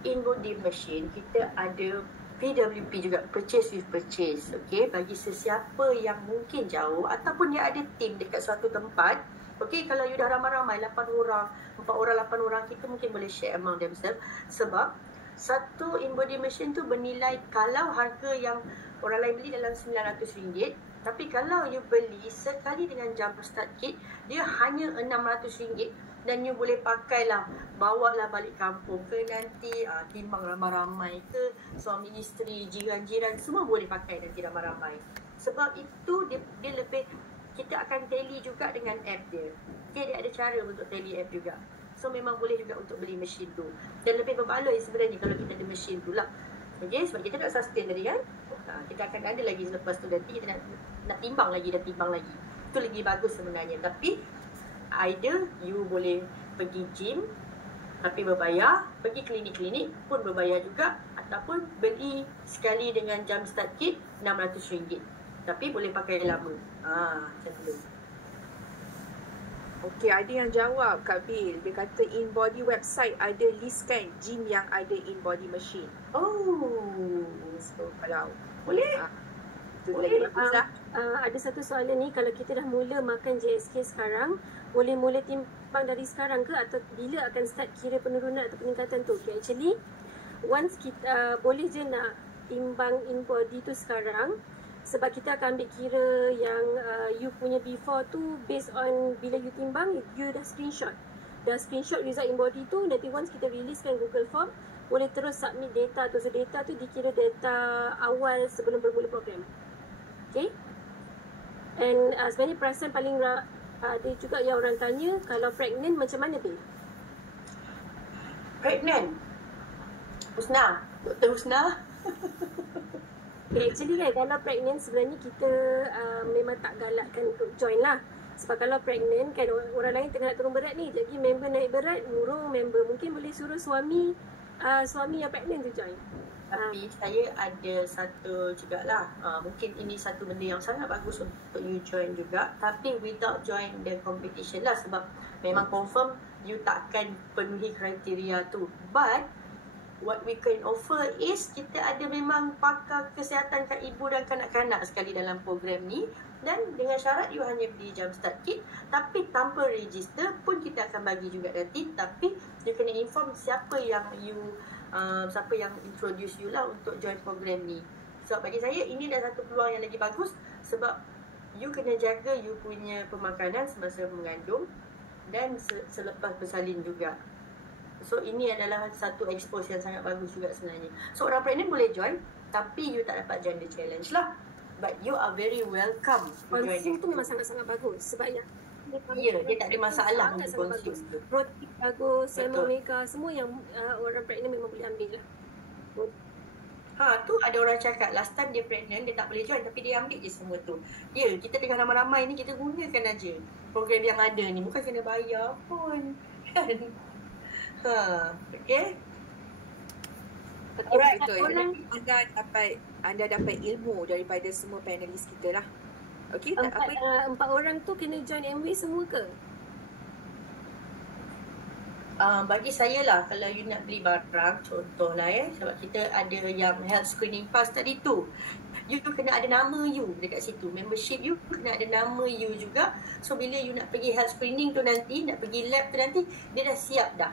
In body machine kita ada PWP juga, purchase with purchase. Okey, bagi sesiapa yang mungkin jauh ataupun dia ada team dekat suatu tempat. Okey, kalau you dah ramai-ramai 8 orang, 4 orang, 8 orang, kita mungkin boleh share among themselves sebab satu in body machine tu bernilai, kalau harga yang orang lain beli dalam RM900, tapi kalau you beli sekali dengan jump start kit, dia hanya RM600 dan you boleh pakailah, bawalah balik kampung ke nanti, timbang ramai-ramai ke, suami isteri, jiran-jiran, semua boleh pakai nanti ramai-ramai. Sebab itu dia lebih, kita akan tally juga dengan app dia. Okay, dia ada cara untuk tally app juga. So memang boleh juga untuk beli mesin tu. Dan lebih berbaloi sebenarnya kalau kita ada mesin tu lah. Okay, sebab kita nak sustain tadi kan. Kita akan ada lagi selepas tu nanti kita nak timbang lagi dan timbang lagi. Itu lagi bagus sebenarnya. Tapi either you boleh pergi gym tapi berbayar, pergi klinik-klinik pun berbayar juga, ataupun beli sekali dengan jump start kit RM600 tapi boleh pakai lama. Macam tu. Okey, ada yang jawab Kak Bil. Dia kata in body website ada list kan gym yang ada in body machine. So kalau boleh Boleh. Ada satu soalan ni, kalau kita dah mula makan JSK sekarang, boleh mula timbang dari sekarang ke atau bila akan start kira penurunan atau peningkatan tu? Okay, actually once kita boleh je nak timbang in body tu sekarang, sebab kita akan ambil kira yang you punya before tu based on bila you timbang, you dah screenshot result in body tu. Nanti once kita releasekan Google Form, boleh terus submit data tu. So data tu dikira data awal sebelum bermula program. Okay. And sebenarnya perasan paling ada juga yang orang tanya, kalau pregnant macam mana Bil? Pregnant? Husna? Dr. Husna? Okay, actually kan kalau pregnant sebenarnya kita memang tak galakkan untuk join lah. Sebab kalau pregnant kan orang lain tengah nak turun berat ni, jadi member naik berat, urung member, mungkin boleh suruh suami yang pregnant tu join. Tapi saya ada satu jugalah, mungkin ini satu benda yang sangat bagus untuk you join juga, tapi without join the competition lah, sebab memang confirm you takkan penuhi kriteria tu. But what we can offer is kita ada memang pakar kesihatan kat ibu dan kanak-kanak sekali dalam program ni, dan dengan syarat you hanya beli jumpstart kit, tapi tanpa register pun kita akan bagi juga nanti, tapi you kena inform siapa yang introduce you lah untuk join program ni. So bagi saya ini dah satu peluang yang lagi bagus, sebab you kena jaga you punya pemakanan semasa mengandung dan selepas bersalin juga. So ini adalah satu expose yang sangat bagus juga sebenarnya. So orang pregnant boleh join, tapi you tak dapat join the challenge lah. But you are very welcome to join. Consume tu memang sangat-sangat bagus sebab ya. Ya, dia tak ada masalah untuk consume. Roti bagus, salmon omega, semua yang orang pregnant memang boleh ambil lah. Tu ada orang cakap last time dia pregnant, dia tak boleh join tapi dia ambil je semua tu. Ya, kita tengah ramai-ramai ni kita gunakan aja program yang ada ni, bukan kena bayar pun. Kan? Okay. Alright, betul. Anda dapat ilmu daripada semua panelis kita lah. Okay, Empat orang tu kena join MW semua ke? Bagi saya lah, kalau you nak beli barang, contohlah sebab kita ada yang health screening pass tadi tu, you kena ada nama you dekat situ, membership you kena ada nama you juga. So bila you nak pergi health screening tu nanti, nak pergi lab tu nanti, dia dah siap dah.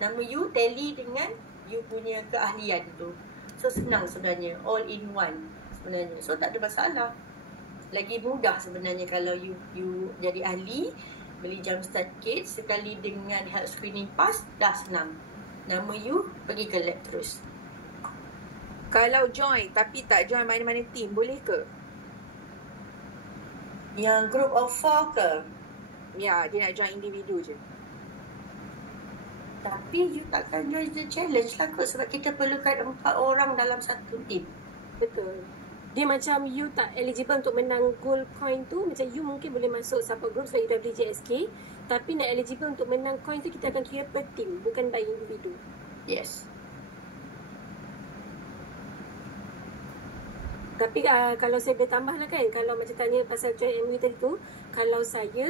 Nama you tally dengan you punya keahlian tu. So senang sebenarnya, all in one sebenarnya. So tak ada masalah. Lagi mudah sebenarnya kalau you jadi ahli, beli jumpstart kit sekali dengan health screening pass, dah senang. Nama you pergi ke lab terus. Kalau join tapi tak join mana-mana team, boleh ke? Yang group of 4 ke? Ya, dia nak join individu je. Tapi you takkan join the challenge lah kot, sebab kita perlukan 4 orang dalam satu team. Betul. Dia macam you tak eligible untuk menang gold coin tu. Macam you mungkin boleh masuk support group sebab you dah beli JSK, tapi nak eligible untuk menang coin tu kita akan kira per team, bukan by individu. Yes. Tapi kalau saya boleh tambah lah kan, kalau macam tanya pasal join MW tadi tu, kalau saya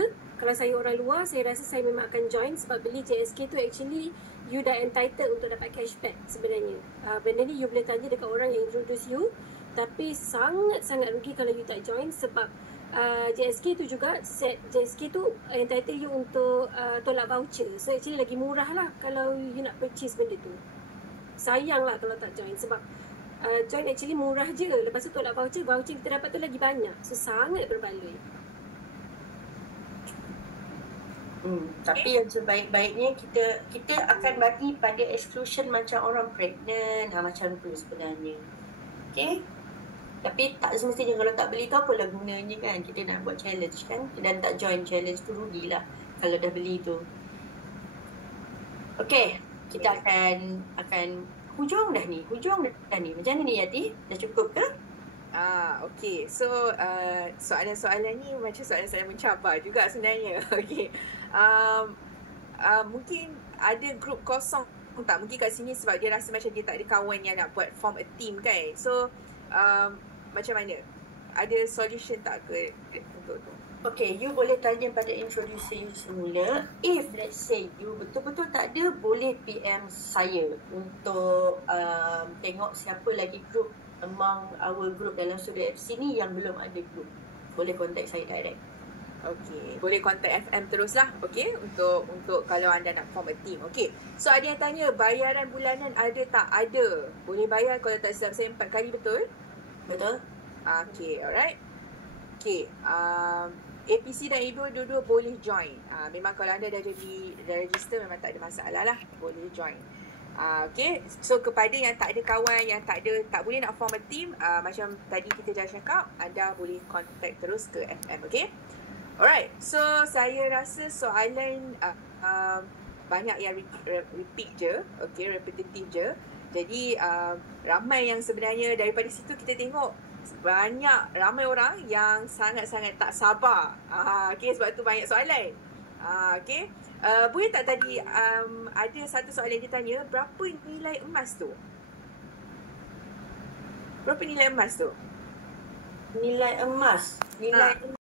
orang luar, saya rasa saya memang akan join sebab beli JSK tu actually you dah entitled untuk dapat cashback sebenarnya. Benda ni you boleh tanya dekat orang yang introduce you, tapi sangat-sangat rugi kalau you tak join sebab JSK tu juga, set JSK tu entitled you untuk tolak voucher. So actually lagi murah lah kalau you nak purchase benda tu. Sayang lah kalau tak join sebab join actually murah je. Lepas tu tolak voucher kita dapat tu lagi banyak. So sangat berbaloi. Tapi yang sebaik-baiknya kita akan bagi pada exclusion macam orang pregnant, macam tu sebenarnya. Okay? Tapi tak semestinya kalau tak beli tu apalah gunanya kan. Kita nak buat challenge kan, dan tak join challenge tu rugilah kalau dah beli tu. Okay, kita akan hujung dah ni. Macam mana ni Yati? Dah cukup ke? Okay. So soalan-soalan ni macam soalan-soalan mencabar juga sebenarnya. Okay. Mungkin ada grup kosong tak? Mungkin kat sini sebab dia rasa macam dia tak ada kawan yang nak buat form a team kan. So macam mana? Ada solution tak ke untuk tu? Okay, you boleh tanya pada introducer you semula. If let's say you betul-betul tak ada, boleh PM saya untuk tengok siapa lagi group among our group dalam Studio FC ni yang belum ada group. Boleh contact saya direct. Okay, boleh contact FM terus lah. Okay, untuk kalau anda nak form a team. Okay, so ada yang tanya bayaran bulanan ada tak? Ada. Boleh bayar kalau tak silap saya 4 kali, betul? Betul. Okay, alright. Okay, APC dan Ibu dua-dua boleh join. Memang kalau anda dah register memang tak ada masalah lah. Boleh join. Okay, so kepada yang tak ada kawan, yang tak boleh nak form a team, macam tadi kita dah cakap, anda boleh contact terus ke FM. Okay, alright. So saya rasa soalan banyak yang repeat je. Okay, repetitif je. Jadi ramai yang sebenarnya daripada situ kita tengok ramai orang yang sangat-sangat tak sabar. Okay, sebab tu banyak soalan. Okay, boleh tak tadi ada satu soalan dia tanya, berapa nilai emas tu? Berapa nilai emas tu? Nilai emas.